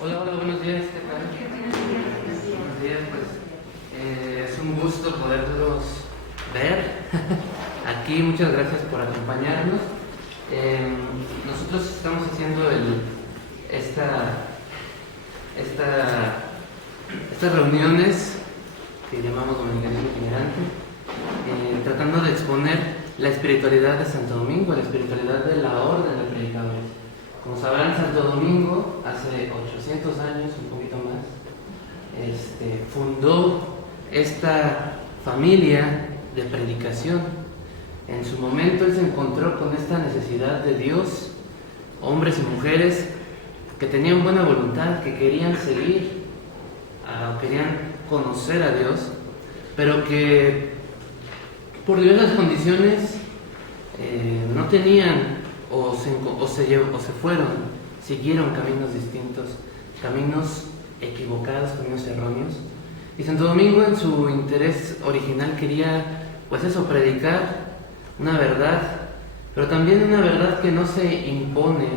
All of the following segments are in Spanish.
Hola, hola, buenos días, ¿qué tal? Buenos días, pues es un gusto poderlos ver aquí, muchas gracias por acompañarnos. Nosotros estamos haciendo estas reuniones que llamamos Dominicanismo Itinerante, tratando de exponer la espiritualidad de Santo Domingo, la espiritualidad de la Orden de Predicadores. Como sabrán, Santo Domingo, hace 800 años, un poquito más, fundó esta familia de predicación. En su momento él se encontró con esta necesidad de Dios, hombres y mujeres que tenían buena voluntad, que querían seguir, querían conocer a Dios, pero que por diversas condiciones no tenían o se fueron, siguieron caminos distintos, caminos equivocados, caminos erróneos. Y Santo Domingo, en su interés original, quería, pues eso, predicar una verdad, pero también una verdad que no se impone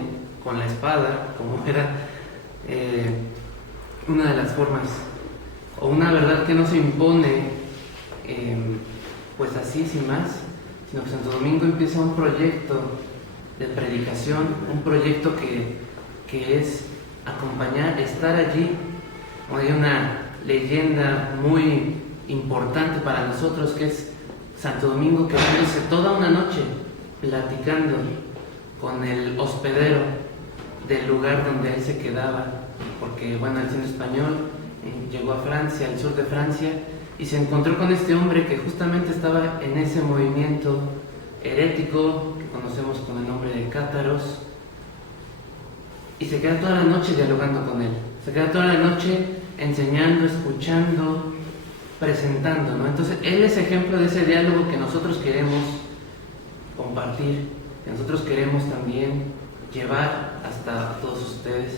con la espada, como era una de las formas, o una verdad que no se impone pues así, sin más, sino que Santo Domingo empieza un proyecto de predicación, un proyecto que es acompañar, estar allí. Hay una leyenda muy importante para nosotros, que es Santo Domingo quedándose toda una noche platicando con el hospedero del lugar donde él se quedaba, porque bueno, él siendo español, llegó a Francia, al sur de Francia, y se encontró con este hombre que justamente estaba en ese movimiento herético que conocemos con el nombre de cátaros, y se queda toda la noche dialogando con él, se queda toda la noche enseñando, escuchando, presentando, ¿no? Entonces él es ejemplo de ese diálogo que nosotros queremos compartir, que nosotros queremos también llevar hasta todos ustedes,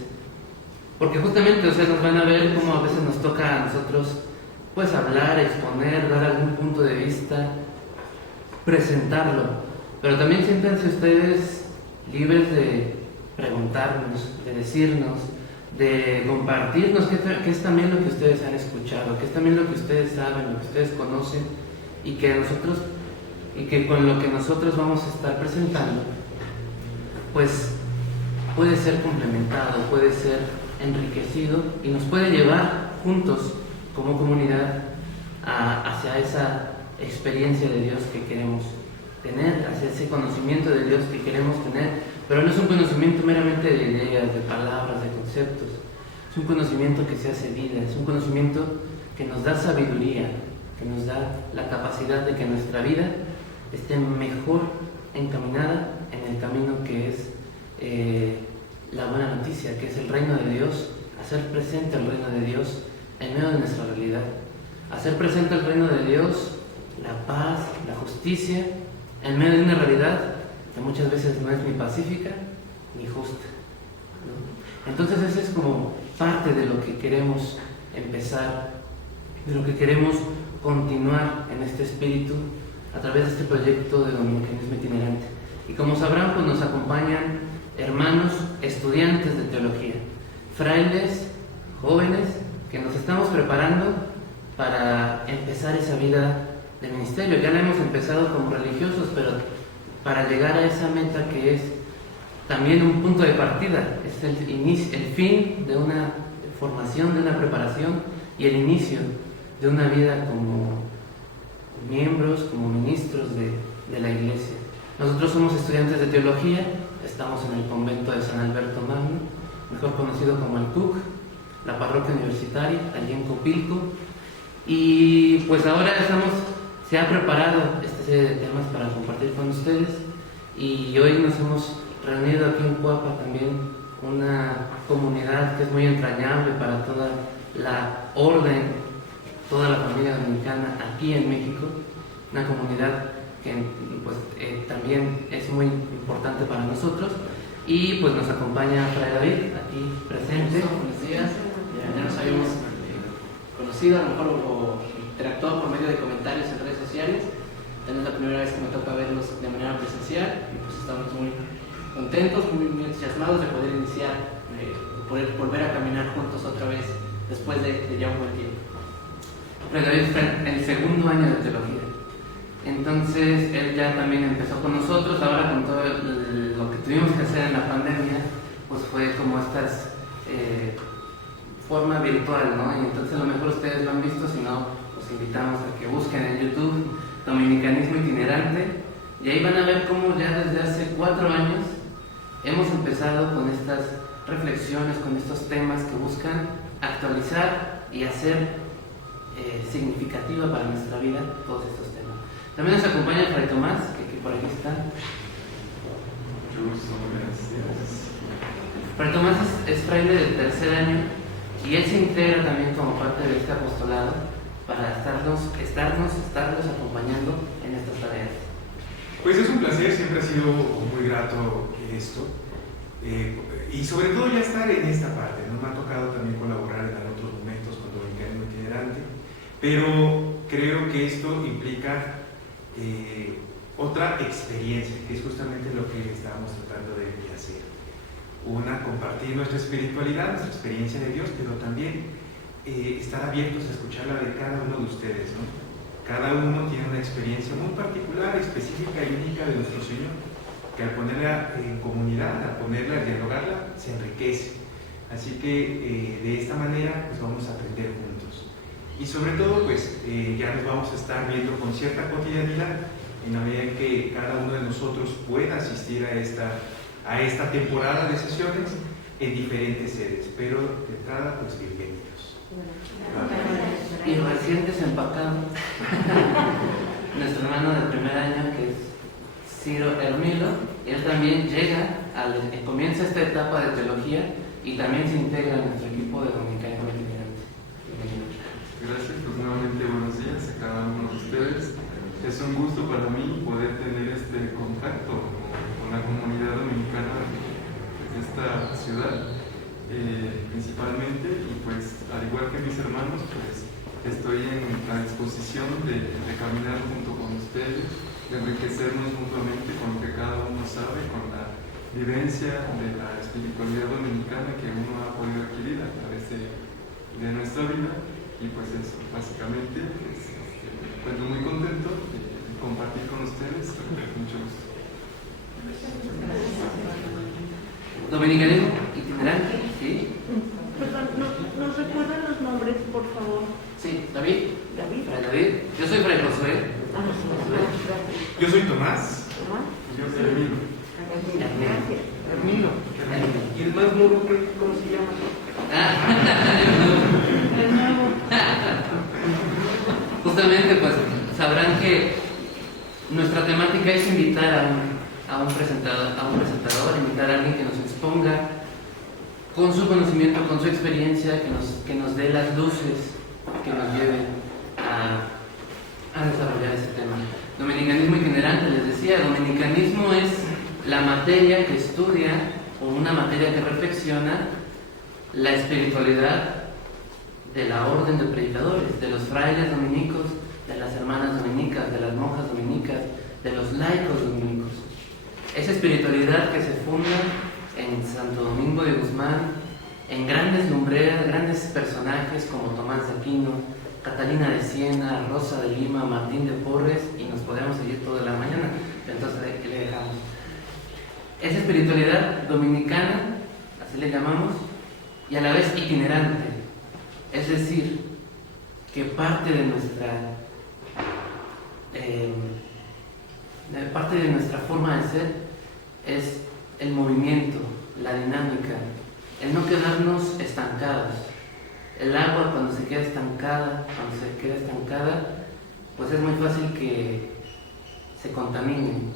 porque justamente ustedes nos van a ver cómo a veces nos toca a nosotros pues hablar, exponer, dar algún punto de vista, presentarlo, pero también siéntanse ustedes libres de preguntarnos, de decirnos, de compartirnos qué es también lo que ustedes han escuchado, qué es también lo que ustedes saben, lo que ustedes conocen, y que con lo que nosotros vamos a estar presentando pues puede ser complementado, puede ser enriquecido y nos puede llevar juntos como comunidad hacia esa experiencia de Dios que queremos tener, hacia ese conocimiento de Dios que queremos tener, pero no es un conocimiento meramente de ideas, de palabras, de conceptos, es un conocimiento que se hace vida, es un conocimiento que nos da sabiduría, que nos da la capacidad de que nuestra vida esté mejor encaminada en el camino que es la buena noticia, que es el reino de Dios, hacer presente el reino de Dios en medio de nuestra realidad, hacer presente el reino de Dios, la paz, la justicia, en medio de una realidad que muchas veces no es ni pacífica ni justa, ¿no? Entonces ese es como parte de lo que queremos empezar, de lo que queremos continuar en este espíritu a través de este proyecto de Dominicanismo Itinerante. Y como sabrán, pues nos acompañan hermanos estudiantes de teología, frailes, jóvenes, que nos estamos preparando para empezar esa vida de ministerio. Ya la hemos empezado como religiosos, pero para llegar a esa meta que es también un punto de partida, es el fin de una formación, de una preparación y el inicio de una vida como miembros, como ministros de la iglesia. Nosotros somos estudiantes de teología, estamos en el convento de San Alberto Magno, mejor conocido como el CUC, la parroquia universitaria, allí en Copilco, y pues ahora se ha preparado temas para compartir con ustedes, y hoy nos hemos reunido aquí en Cuapa también una comunidad que es muy entrañable para toda la orden, toda la familia dominicana aquí en México, una comunidad que pues, también es muy importante para nosotros, y pues nos acompaña Fray David aquí presente. Buenos días, ya nos habíamos conocido, a lo mejor o interactuado por medio de comentarios en redes sociales. Es la primera vez que me toca verlos de manera presencial y pues estamos muy contentos, muy entusiasmados de poder iniciar, poder volver a caminar juntos otra vez después de ya un buen tiempo. Fray David está en el segundo año de teología. Entonces él ya también empezó con nosotros. Ahora con todo lo que tuvimos que hacer en la pandemia, pues fue como estas forma virtual, ¿no? Y entonces a lo mejor ustedes lo han visto, si no, los invitamos a que busquen en YouTube Dominicanismo Itinerante, y ahí van a ver cómo ya desde hace 4 años hemos empezado con estas reflexiones, con estos temas que buscan actualizar y hacer significativa para nuestra vida todos estos temas. También nos acompaña el Fray Tomás, que por aquí está. Fray Tomás es fraile del 3er año y él se integra también como parte de este apostolado para estarlos acompañando en estas tareas. Pues es un placer, siempre ha sido muy grato esto, y sobre todo ya estar en esta parte, ¿no? Me ha tocado también colaborar en otros momentos con Dominicanismo Itinerante, pero creo que esto implica otra experiencia, que es justamente lo que estábamos tratando de hacer. Una, compartir nuestra espiritualidad, nuestra experiencia de Dios, pero también estar abiertos a escuchar la de cada uno de ustedes, ¿no? Cada uno tiene una experiencia muy particular, específica y única de nuestro Señor, que al ponerla en comunidad, al ponerla, al dialogarla, se enriquece. Así que de esta manera pues vamos a aprender juntos. Y sobre todo pues ya nos vamos a estar viendo con cierta cotidianidad en la medida en que cada uno de nosotros pueda asistir a esta temporada de sesiones en diferentes sedes, pero de entrada pues bienvenidos. Y recién desempacado nuestro hermano del 1er año, que es Ciro Hermilo, él también comienza esta etapa de teología y también se integra en nuestro equipo de Dominicanismo Itinerante. Gracias, pues nuevamente buenos días a cada uno de ustedes. Es un gusto para mí poder tener este contacto con la comunidad dominicana de esta ciudad, principalmente, y pues al igual que mis hermanos, pues estoy en la disposición de caminar junto con ustedes, de enriquecernos mutuamente con lo que cada uno sabe, con la vivencia de la espiritualidad dominicana que uno ha podido adquirir a través de nuestra vida. Y pues eso, básicamente, pues, me encuentro muy contento de compartir con ustedes, mucho gusto. Dominicanismo Itinerante, ¿sí? Perdón, ¿nos recuerdan los nombres, por favor? Sí, David. David. Fray David. Yo soy Fray Josué. Gracias. Yo soy Tomás. Yo soy Emilio. Gracias. Hermino. ¿Y el más nuevo cómo se llama? El nuevo. Justamente, pues sabrán que nuestra temática es invitar a un presentador, invitar a alguien que nos exponga con su conocimiento, con su experiencia, que nos dé las luces que nos lleven a desarrollar ese tema. Dominicanismo Itinerante, les decía, dominicanismo es la materia que estudia, o una materia que reflexiona la espiritualidad de la orden de predicadores, de los frailes dominicos, de las hermanas dominicas, de las monjas dominicas, de los laicos dominicos. Esa espiritualidad que se funda en Santo Domingo de Guzmán, en grandes lumbreras, grandes personajes como Tomás de Aquino, Catalina de Siena, Rosa de Lima, Martín de Porres, y nos podemos seguir toda la mañana, entonces ¿qué le dejamos? Esa espiritualidad dominicana, así le llamamos, y a la vez itinerante, es decir, que parte de nuestra forma de ser es el movimiento, la dinámica, el no quedarnos estancados. El agua cuando se queda estancada, pues es muy fácil que se contamine,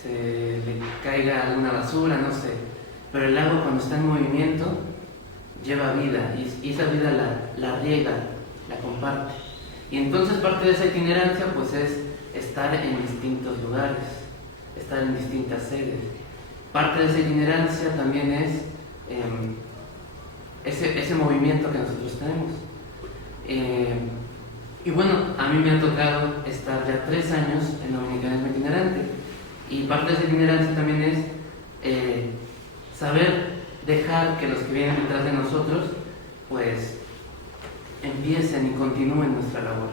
se le caiga alguna basura, no sé. Pero el agua cuando está en movimiento lleva vida y esa vida la riega, la comparte. Y entonces parte de esa itinerancia pues es estar en distintos lugares, estar en distintas sedes. Parte de esa itinerancia también es ese movimiento que nosotros tenemos. Y bueno, a mí me ha tocado estar ya 3 años en Dominicanismo Itinerante, y parte de esa itinerancia también es saber dejar que los que vienen detrás de nosotros pues empiecen y continúen nuestra labor.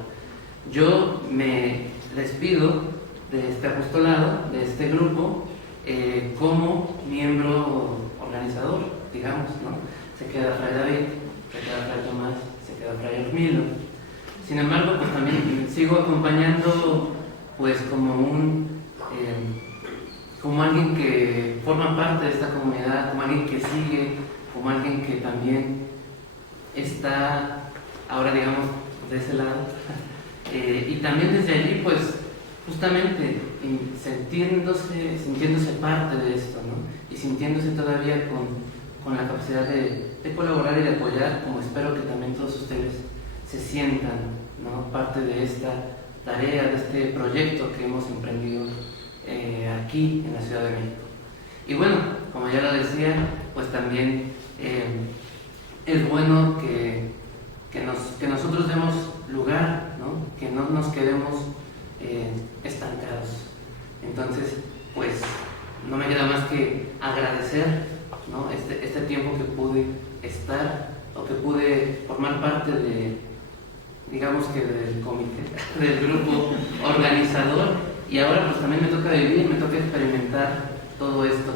Yo me despido de este apostolado, de este grupo, como miembro organizador, digamos, ¿no? Se queda Fray David, se queda Fray Tomás, se queda Fray Hermilo. Sin embargo, pues también sigo acompañando pues como alguien que forma parte de esta comunidad, como alguien que sigue, como alguien que también está ahora, digamos, de ese lado. Y también desde allí, pues, justamente sintiéndose parte de esto, ¿no? Y sintiéndose todavía con la capacidad de colaborar y de apoyar, como espero que también todos ustedes se sientan, ¿no? Parte de esta tarea, de este proyecto que hemos emprendido aquí en la Ciudad de México. Y bueno, como ya lo decía, pues también es bueno que nosotros demos lugar, ¿no? Que no nos quedemos estancados. Entonces, pues no me queda más que agradecer, ¿no? este tiempo que pude estar o que pude formar parte de, digamos que del comité, del grupo organizador, y ahora pues también me toca vivir, me toca experimentar todo esto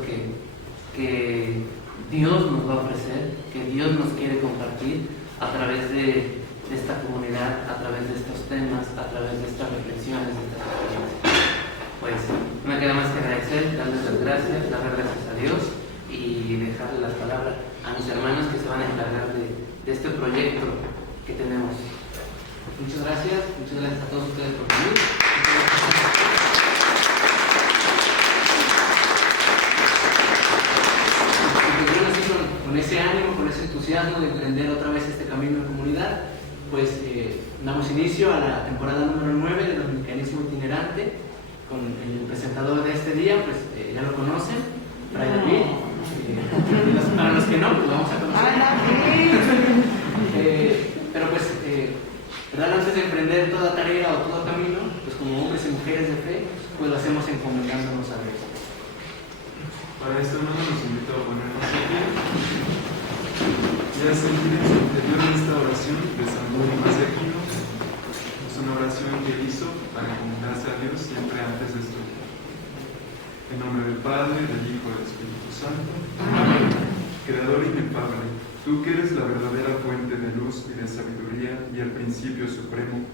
que Dios nos va a ofrecer, que Dios nos quiere compartir a través de esta comunidad, a través de estos temas, a través de estas reflexiones, de estas experiencias. Pues no me queda más que agradecer, darles las gracias, dar gracias a Dios y dejarle las palabras a mis hermanos que se van a encargar de este proyecto que tenemos. Muchas gracias a todos ustedes por venir. Con ese ánimo, con ese entusiasmo de emprender otra vez este camino en comunidad, pues damos inicio a la temporada número 9 del Dominicanismo Itinerante, con el presentador de este día, pues ya lo conocen, Fray David. Para los que no, pues lo vamos a conocer. Pero pues, ¿verdad? Antes de emprender toda tarea o todo camino, pues como hombres y mujeres de fe, pues lo hacemos encomendándonos a Dios. Para esto, hermanos, los invito a ponernos de pie y a sentir en su interior esta oración de San Tomás de Aquino. Es una oración que hizo para encomendarse a Dios siempre antes de estudiar. En nombre del Padre, del Hijo y del Espíritu Santo. Amén. Creador inefable, tú que eres la verdadera fuente de luz y de sabiduría y el principio supremo,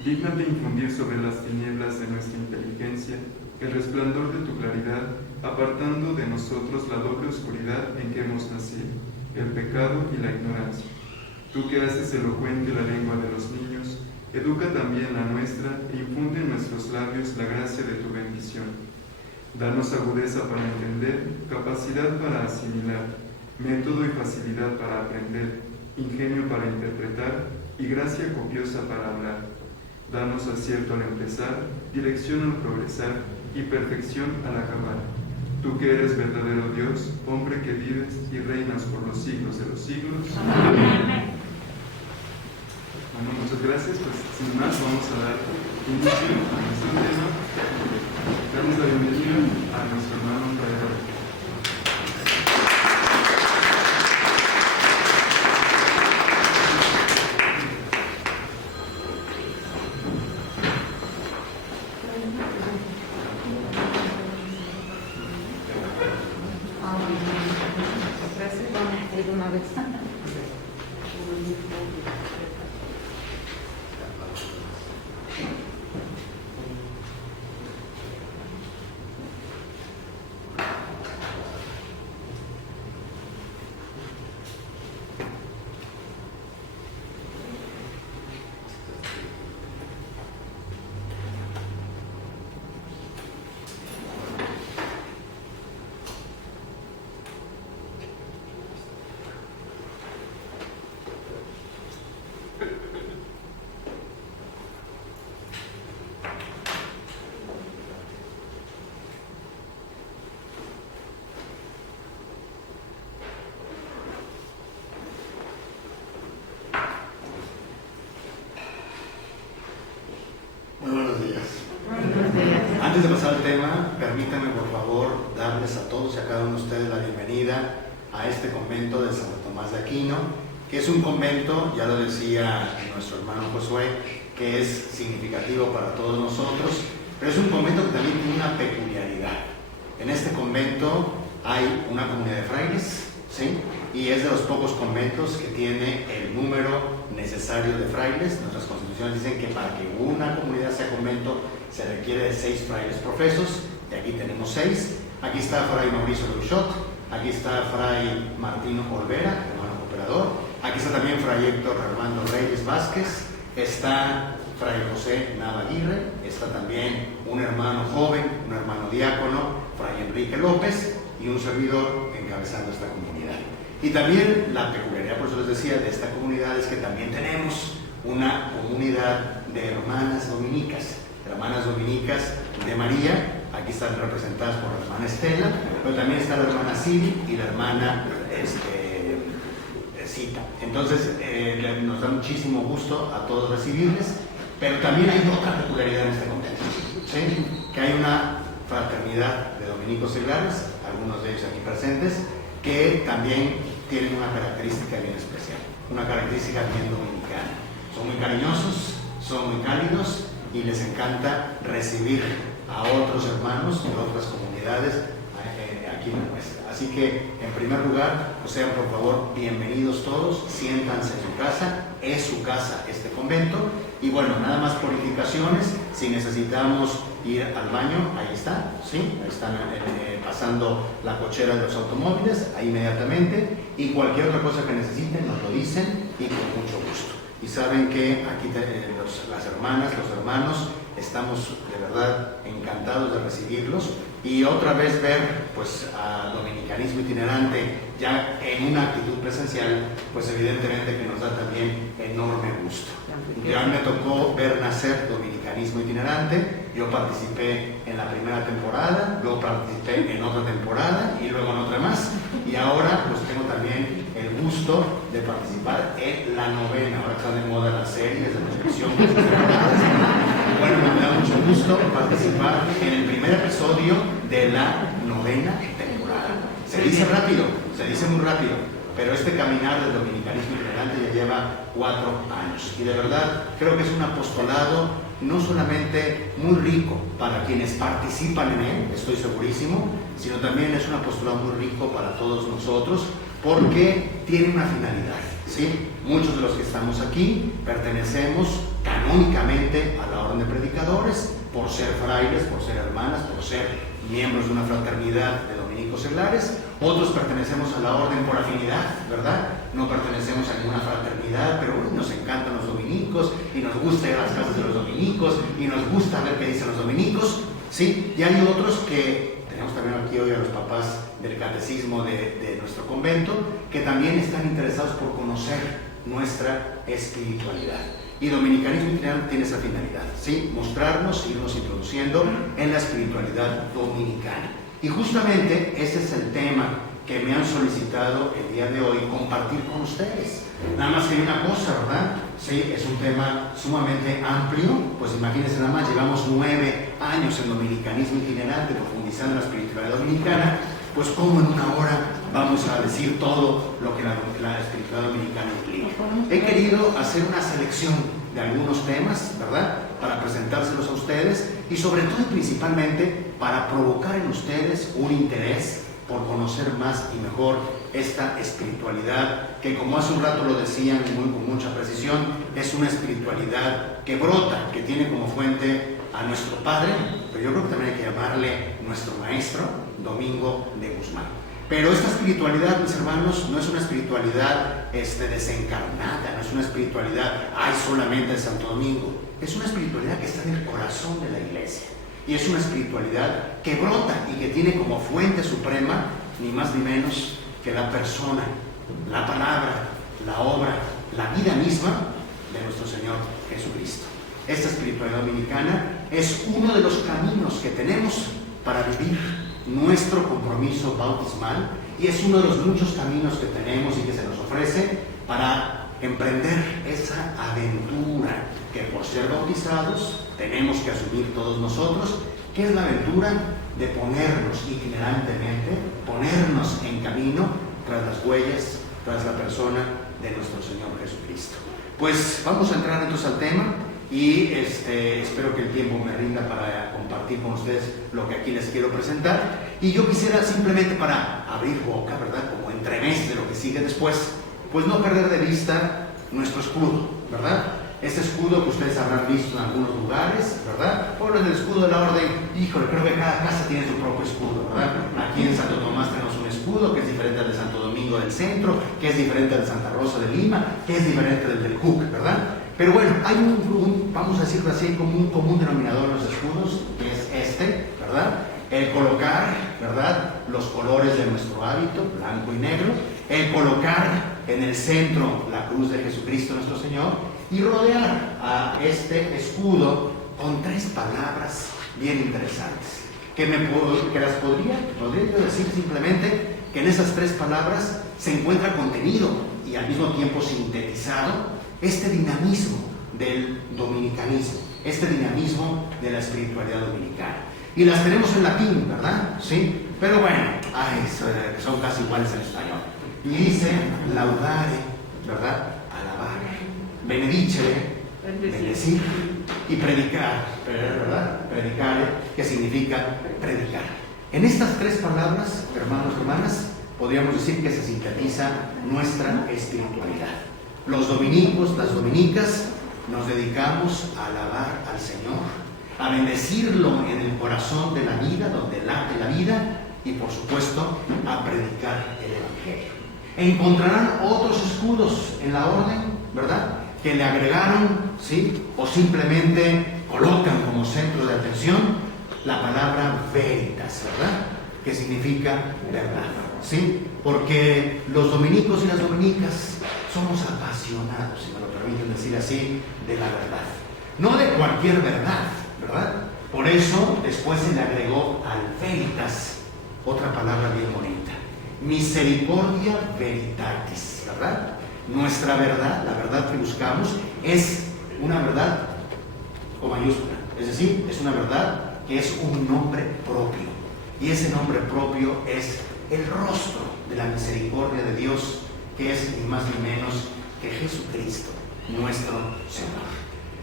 dígnate infundir sobre las tinieblas de nuestra inteligencia el resplandor de tu claridad, apartando de nosotros la doble oscuridad en que hemos nacido, el pecado y la ignorancia. Tú que haces elocuente la lengua de los niños, educa también la nuestra e infunde en nuestros labios la gracia de tu bendición. Danos agudeza para entender, capacidad para asimilar, método y facilidad para aprender, ingenio para interpretar y gracia copiosa para hablar. Danos acierto al empezar, dirección al progresar y perfección al acabar. Tú que eres verdadero Dios, hombre que vives y reinas por los siglos de los siglos. Amén. Bueno, muchas gracias. Pues sin más, vamos a dar inicio a nuestro tema. Damos la bienvenida a nuestro hermano Fray David. Antes de pasar al tema, permítanme por favor darles a todos y a cada uno de ustedes la bienvenida a este convento de Santo Tomás de Aquino, que es un convento, ya lo decía nuestro hermano Josué, que es significativo para todos nosotros, pero es un convento que también tiene una peculiaridad. En este convento hay una comunidad de frailes, ¿sí? Y es de los pocos conventos que tiene el número necesario de frailes. Nuestras constituciones dicen que para que una comunidad sea convento se requiere de 6 frailes profesos, y aquí tenemos 6. Aquí está Fray Mauricio Bruchot, aquí está Fray Martín Olvera, hermano cooperador, aquí está también Fray Héctor Armando Reyes Vázquez, está Fray José Nava Aguirre, está también un hermano joven, un hermano diácono, Fray Enrique López, y un servidor encabezando esta comunidad. Y también la peculiaridad, por eso les decía, de esta comunidad es que también tenemos una comunidad de hermanas dominicas de María. Aquí están representadas por la hermana Estela, pero también está la hermana Siri y la hermana Cita. Entonces, nos da muchísimo gusto a todos recibirles, pero también hay otra peculiaridad en este convento, ¿sí? Que hay una fraternidad de dominicos seglares, algunos de ellos aquí presentes, que también tienen una característica bien especial, una característica bien dominicana. Son muy cariñosos, son muy cálidos y les encanta recibir a otros hermanos de otras comunidades aquí en la nuestra. Así que, en primer lugar, pues sean por favor bienvenidos todos, siéntanse en su casa, es su casa este convento. Y bueno, nada más por indicaciones, si necesitamos ir al baño, ahí está, ¿sí? Ahí están pasando la cochera de los automóviles, ahí inmediatamente, y cualquier otra cosa que necesiten nos lo dicen y con mucho gusto. Y saben que aquí las hermanas, los hermanos, estamos de verdad encantados de recibirlos y otra vez ver pues a Dominicanismo Itinerante ya en una actitud presencial, pues evidentemente que nos da también enorme gusto. Ya me tocó ver nacer Dominicanismo Itinerante, yo participé en la primera temporada, luego participé en otra temporada y luego en otra más, y ahora pues tengo también el gusto de participar en la novena. Ahora están de moda las series de televisión. Bueno, me da mucho gusto participar en el primer episodio de la novena temporada. Se dice rápido, se dice muy rápido, pero este caminar del dominicanismo itinerante ya lleva 4 años y de verdad creo que es un apostolado no solamente muy rico para quienes participan en él, estoy segurísimo, sino también es un apostolado muy rico para todos nosotros porque tiene una finalidad, ¿sí? Muchos de los que estamos aquí pertenecemos canónicamente a la orden de predicadores por ser frailes, por ser hermanas, por ser miembros de una fraternidad de dominicos seglares. Otros pertenecemos a la orden por afinidad, ¿verdad? No pertenecemos a ninguna fraternidad, pero nos encantan los dominicos y nos gusta ir a las casas de los dominicos y nos gusta ver qué dicen los dominicos, ¿sí? Y hay otros que, tenemos también aquí hoy a los papás del catecismo de nuestro convento, que también están interesados por conocer nuestra espiritualidad. Y Dominicanismo Itinerante tiene esa finalidad, ¿sí? Mostrarnos, irnos introduciendo en la espiritualidad dominicana. Y justamente ese es el tema que me han solicitado el día de hoy compartir con ustedes. Nada más que hay una cosa, ¿verdad? Sí, es un tema sumamente amplio, pues imagínense nada más, llevamos 9 años en Dominicanismo Itinerante profundizando en la espiritualidad dominicana, pues cómo en una hora vamos a decir todo lo que la espiritualidad dominicana implica. He querido hacer una selección de algunos temas, ¿verdad?, para presentárselos a ustedes y sobre todo y principalmente para provocar en ustedes un interés por conocer más y mejor esta espiritualidad que, como hace un rato lo decían con mucha precisión, es una espiritualidad que brota, que tiene como fuente a nuestro Padre, pero yo creo que también hay que llamarle nuestro Maestro, Domingo de Guzmán. Pero esta espiritualidad, mis hermanos, no es una espiritualidad desencarnada, no es una espiritualidad, ay, solamente de Santo Domingo. Es una espiritualidad que está en el corazón de la Iglesia. Y es una espiritualidad que brota y que tiene como fuente suprema, ni más ni menos que la persona, la palabra, la obra, la vida misma de nuestro Señor Jesucristo. Esta espiritualidad dominicana es uno de los caminos que tenemos para vivir nuestro compromiso bautismal y es uno de los muchos caminos que tenemos y que se nos ofrece para emprender esa aventura que por ser bautizados tenemos que asumir todos nosotros ¿Qué es la aventura? De ponernos itinerantemente, ponernos en camino tras las huellas, tras la persona de nuestro Señor Jesucristo. Pues vamos a entrar entonces al tema y espero que el tiempo me rinda para compartir con ustedes lo que aquí les quiero presentar. Y yo quisiera simplemente, para abrir boca, ¿verdad?, como entremés de lo que sigue después, pues no perder de vista nuestro escudo, ¿verdad? Este escudo que ustedes habrán visto en algunos lugares, ¿verdad? Por el escudo de la orden, híjole, creo que cada casa tiene su propio escudo, ¿verdad? Aquí en Santo Tomás tenemos un escudo que es diferente al de Santo Domingo del Centro, que es diferente al de Santa Rosa de Lima, que es diferente del Cook, ¿verdad? Pero bueno, hay vamos a decirlo así, como un común denominador en los escudos, que es ¿verdad? El colocar, ¿verdad?, los colores de nuestro hábito, blanco y negro, el colocar en el centro la cruz de Jesucristo nuestro Señor y rodear a este escudo con 3 palabras bien interesantes, que las podría yo decir simplemente que en esas 3 palabras se encuentra contenido y al mismo tiempo sintetizado este dinamismo del dominicanismo, este dinamismo de la espiritualidad dominicana. Y las tenemos en latín, ¿verdad? Sí, pero bueno, son casi iguales en español. Y dice laudare, ¿verdad? Alabar, benedicere, bendecir, y predicar, ¿verdad? Predicare, que significa predicar. En estas 3 palabras, hermanos y hermanas, podríamos decir que se sintetiza nuestra espiritualidad. Los dominicos, las dominicas, nos dedicamos a alabar al Señor, a bendecirlo en el corazón de la vida, donde late la vida, y por supuesto a predicar el Evangelio. Encontrarán otros escudos en la orden, ¿verdad?, que le agregaron, ¿sí?, o simplemente colocan como centro de atención la palabra veritas, ¿verdad?, que significa verdad, ¿sí? Porque los dominicos y las dominicas somos apasionados, si me lo permiten decir así, de la verdad. No de cualquier verdad, ¿verdad? Por eso después se le agregó al veritas otra palabra bien bonita, misericordia veritatis, ¿verdad? Nuestra verdad, la verdad que buscamos, es una verdad con mayúscula, es decir, es una verdad que es un nombre propio, y ese nombre propio es el rostro de la misericordia de Dios, que es ni más ni menos que Jesucristo, nuestro Señor.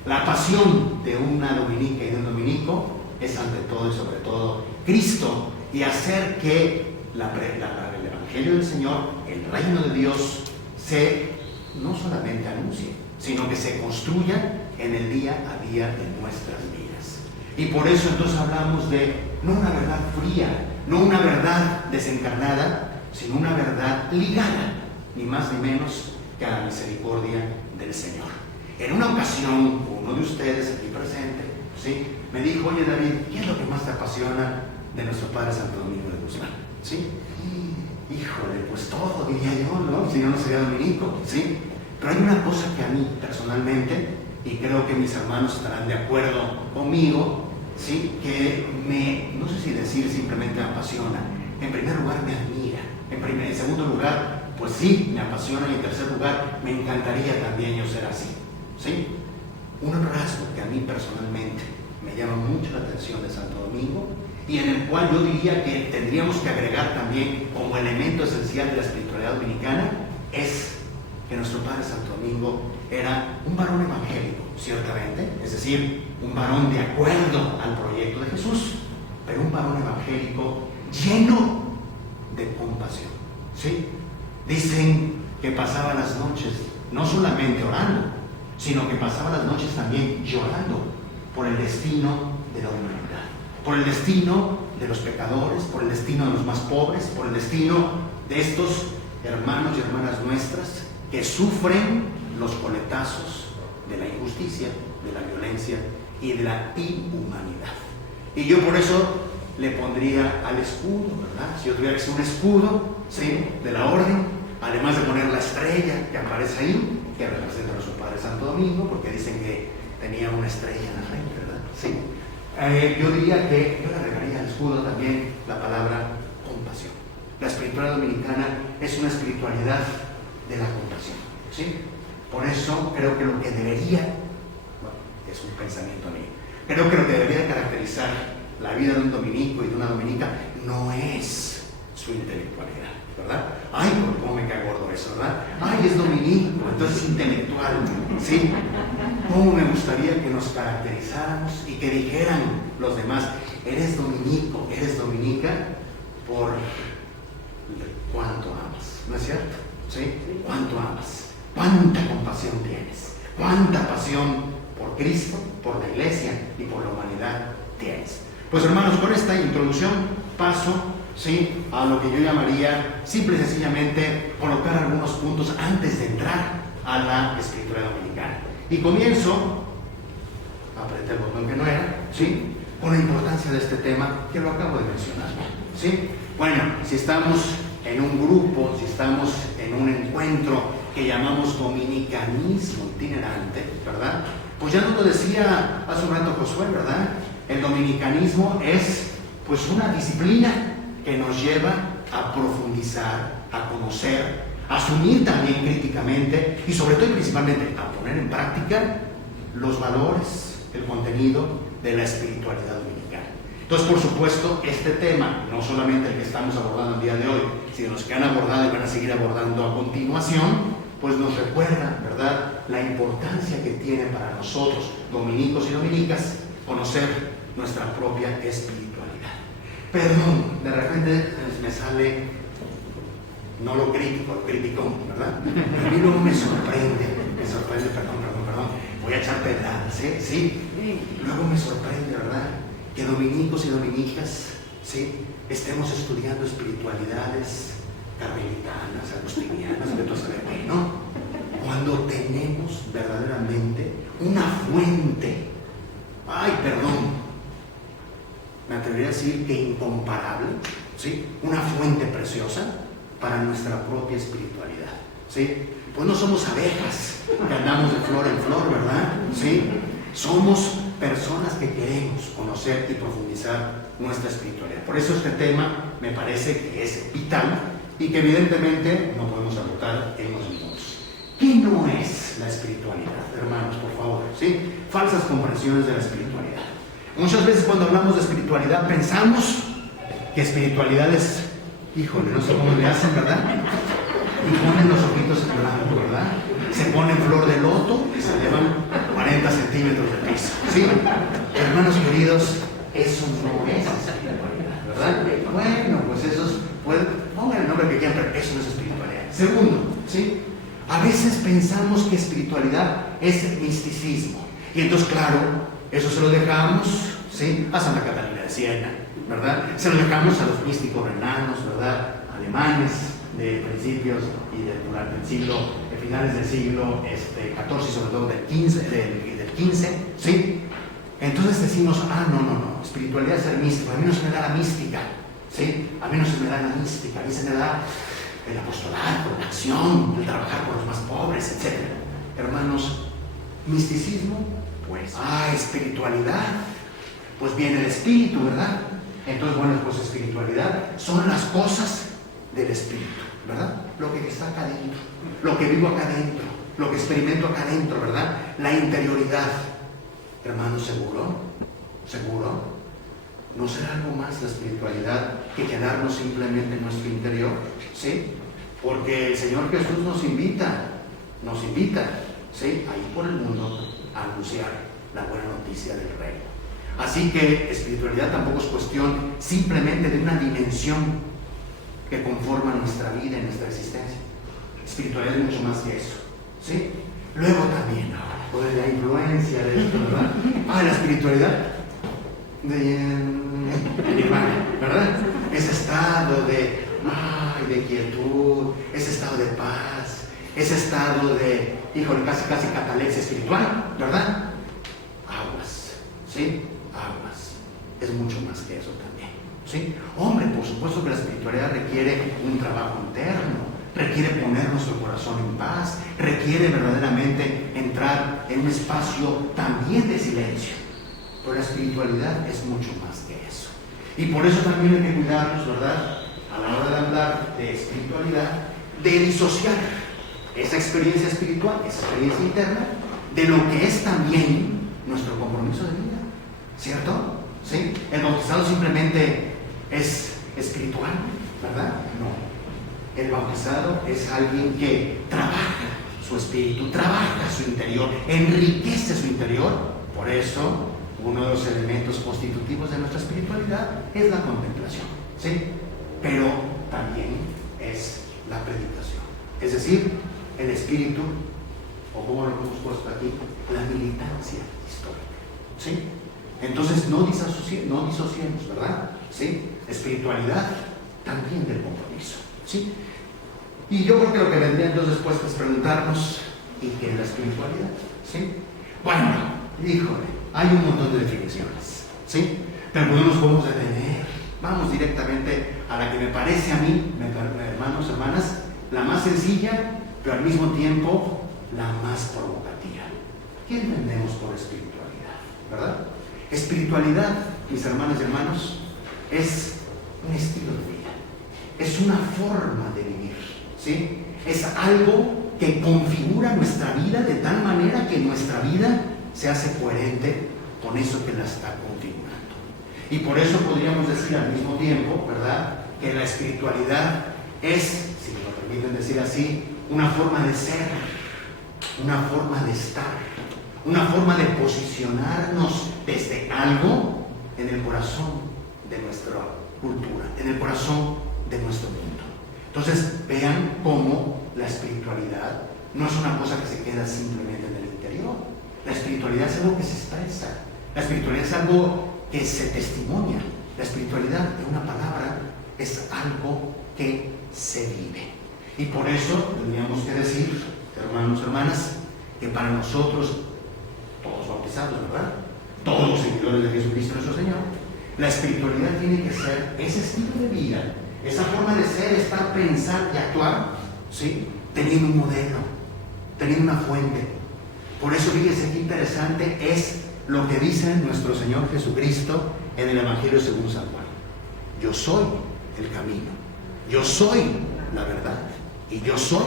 La pasión de una dominica y de un dominico es ante todo y sobre todo Cristo, y hacer que el Evangelio del Señor, el reino de Dios, no solamente anuncie, sino que se construya en el día a día de nuestras vidas. Y por eso entonces hablamos de no una verdad fría, no una verdad desencarnada, sino una verdad ligada, ni más ni menos que a la misericordia del Señor. En una ocasión, uno de ustedes aquí presente, ¿sí?, me dijo: oye David, ¿qué es lo que más te apasiona de nuestro Padre Santo Domingo de Guzmán? ¿Sí? Híjole, pues todo, diría yo, ¿no? Si no, no sería dominico, ¿sí? Pero hay una cosa que a mí personalmente, y creo que mis hermanos estarán de acuerdo conmigo, ¿sí?, que no sé si decir simplemente me apasiona. En primer lugar, me admira. En segundo lugar, pues sí, me apasiona. Y en tercer lugar, me encantaría también yo ser así, ¿sí? Un rasgo que a mí personalmente me llama mucho la atención de Santo Domingo, y en el cual yo diría que tendríamos que agregar también como elemento esencial de la espiritualidad dominicana, es que nuestro Padre Santo Domingo era un varón evangélico, ciertamente, es decir, un varón de acuerdo al proyecto de Jesús, pero un varón evangélico lleno de compasión, ¿sí? Dicen que pasaba las noches no solamente orando, sino que pasaba las noches también llorando por el destino de la humanidad, por el destino de los pecadores, por el destino de los más pobres, por el destino de estos hermanos y hermanas nuestras que sufren los coletazos de la injusticia, de la violencia y de la inhumanidad. Y yo por eso le pondría al escudo, ¿verdad? Si yo tuviera que ser un escudo, ¿sí?, de la orden, además de poner la estrella que aparece ahí, que representa a nuestro Padre Santo Domingo, porque dicen que tenía una estrella en la frente, ¿verdad? Sí. Yo diría que yo le agregaría al escudo también la palabra compasión. La espiritualidad dominicana es una espiritualidad de la compasión, ¿sí? Por eso creo que lo que debería, bueno, es un pensamiento mío, creo que lo que debería caracterizar la vida de un dominico y de una dominica no es su intelectualidad, ¿verdad? Ay, cómo me cae gordo eso, ¿verdad? Ay, es dominico, entonces es intelectual, ¿sí? ¿Cómo me gustaría que nos caracterizáramos y que dijeran los demás, eres dominico, eres dominica por cuánto amas, ¿no es cierto? ¿Sí? ¿Cuánto amas? ¿Cuánta compasión tienes? ¿Cuánta pasión por Cristo, por la iglesia y por la humanidad tienes? Pues hermanos, con esta introducción paso, ¿sí?, a lo que yo llamaría simple y sencillamente colocar algunos puntos antes de entrar a la espiritualidad dominicana. Y comienzo, apreté el botón que no era, ¿sí?, con la importancia de este tema que lo acabo de mencionar, ¿sí? Bueno, si estamos en un grupo, si estamos en un encuentro que llamamos dominicanismo itinerante, ¿verdad? Pues ya nos lo decía hace un rato Josué, ¿verdad? El dominicanismo es pues una disciplina que nos lleva a profundizar, a conocer, a asumir también críticamente y sobre todo y principalmente a poner en práctica los valores, el contenido de la espiritualidad dominicana. Entonces, por supuesto, este tema, no solamente el que estamos abordando el día de hoy, sino los que han abordado y van a seguir abordando a continuación, pues nos recuerda, ¿verdad?, la importancia que tiene para nosotros, dominicos y dominicas, conocer nuestra propia espiritualidad. Perdón, de repente me sale, no lo crítico, lo criticón, ¿verdad? A mí luego me sorprende, perdón, voy a echar pedradas, ¿eh? Sí, luego me sorprende, ¿verdad?, que dominicos y dominicas, ¿sí?, estemos estudiando espiritualidades carmelitanas, agustinianas, de todo saber qué, ¿no? Cuando tenemos verdaderamente una fuente, me atrevería a decir que incomparable, ¿sí?, una fuente preciosa para nuestra propia espiritualidad, ¿sí? Pues no somos abejas que andamos de flor en flor, ¿verdad? ¿Sí? Somos personas que queremos conocer y profundizar nuestra espiritualidad. Por eso este tema me parece que es vital y que evidentemente no podemos agotar en unos minutos. ¿Qué no es la espiritualidad, hermanos, por favor? ¿Sí? Falsas comprensiones de la espiritualidad. Muchas veces cuando hablamos de espiritualidad pensamos que espiritualidad es, híjole, no sé cómo le hacen, ¿verdad? Y ponen los ojitos en blanco, ¿verdad? Se ponen flor de loto y se elevan 40 centímetros de piso, ¿sí? Hermanos queridos, eso no es espiritualidad, ¿verdad? Bueno, pues pongan el nombre que quieran, pero eso no es espiritualidad. Segundo, ¿sí?, a veces pensamos que espiritualidad es misticismo. Y entonces, claro, eso se lo dejamos, ¿sí?, a Santa Catalina de Siena, ¿verdad? Se lo dejamos a los místicos renanos, ¿verdad?, alemanes de principios y durante el siglo, de finales del siglo XIV y sobre todo del XV, ¿sí? Entonces decimos, no, espiritualidad es ser místico, a mí no se me da la mística, ¿sí? A mí no se me da la mística, a mí se me da el apostolado, la acción, el trabajar por los más pobres, etc. Hermanos, misticismo, pues, espiritualidad, pues viene el espíritu, ¿verdad? Entonces, bueno, pues espiritualidad son las cosas del espíritu, ¿verdad? Lo que está acá adentro, lo que vivo acá adentro, lo que experimento acá adentro, ¿verdad? La interioridad. Hermanos, ¿seguro? ¿No será algo más la espiritualidad que quedarnos simplemente en nuestro interior? ¿Sí? Porque el Señor Jesús nos invita, ¿sí?, ahí por el mundo a anunciar la buena noticia del reino. Así que espiritualidad tampoco es cuestión simplemente de una dimensión que conforma nuestra vida y nuestra existencia. Espiritualidad es mucho más que eso, ¿sí? Luego también, pues la influencia de esto, ¿verdad? La espiritualidad de nirvana, ¿verdad? Ese estado de quietud, ese estado de paz, ese estado de, híjole, casi catalepsia espiritual, ¿verdad? Aguas, ¿sí? Aguas. Es mucho más que eso también, ¿sí? Hombre, por supuesto que la espiritualidad requiere un trabajo interno, requiere poner nuestro corazón en paz, requiere verdaderamente entrar en un espacio también de silencio. Pero la espiritualidad es mucho más que eso. Y por eso también hay que cuidarnos, ¿verdad?, a la hora de hablar de espiritualidad, de disociar esa experiencia espiritual, esa experiencia interna, de lo que es también nuestro compromiso de vida, ¿cierto? ¿sí? El bautizado simplemente es espiritual, ¿verdad? No. El bautizado es alguien que trabaja su espíritu, trabaja su interior, enriquece su interior. Por eso, uno de los elementos constitutivos de nuestra espiritualidad es la contemplación, ¿sí? Pero también es la predicación. Es decir, el espíritu, o como lo hemos puesto aquí, la militancia histórica, ¿sí? Entonces no disociemos, ¿verdad? ¿Sí? Espiritualidad también del compromiso, ¿sí? Y yo creo que lo que vendría entonces después es preguntarnos, ¿y qué es la espiritualidad? ¿Sí? Bueno, híjole, hay un montón de definiciones, ¿sí? Pero no nos podemos detener. Vamos directamente a la que me parece a mí, hermanos, hermanas, la más sencilla, pero al mismo tiempo la más provocativa. ¿Qué entendemos por espiritualidad? ¿Verdad? Espiritualidad, mis hermanas y hermanos, es un estilo de vida, es una forma de vivir, ¿sí? Es algo que configura nuestra vida de tal manera que nuestra vida se hace coherente con eso que la está configurando. Y por eso podríamos decir al mismo tiempo, ¿verdad?, que la espiritualidad es, si me lo permiten decir así, una forma de ser, una forma de estar, una forma de posicionarnos desde algo en el corazón de nuestra cultura, en el corazón de nuestro mundo. Entonces, vean cómo la espiritualidad no es una cosa que se queda simplemente en el interior. La espiritualidad es algo que se expresa. La espiritualidad es algo que se testimonia. La espiritualidad, en una palabra, es algo que se vive. Y por eso tendríamos que decir, hermanos, hermanas, que para nosotros, todos bautizados, ¿verdad?, todos los seguidores de Jesucristo nuestro Señor, la espiritualidad tiene que ser ese estilo de vida, esa forma de ser, estar, pensar y actuar, ¿sí?, teniendo un modelo, teniendo una fuente. Por eso, fíjense qué interesante es lo que dice nuestro Señor Jesucristo en el Evangelio según San Juan. Yo soy el camino, yo soy la verdad y yo soy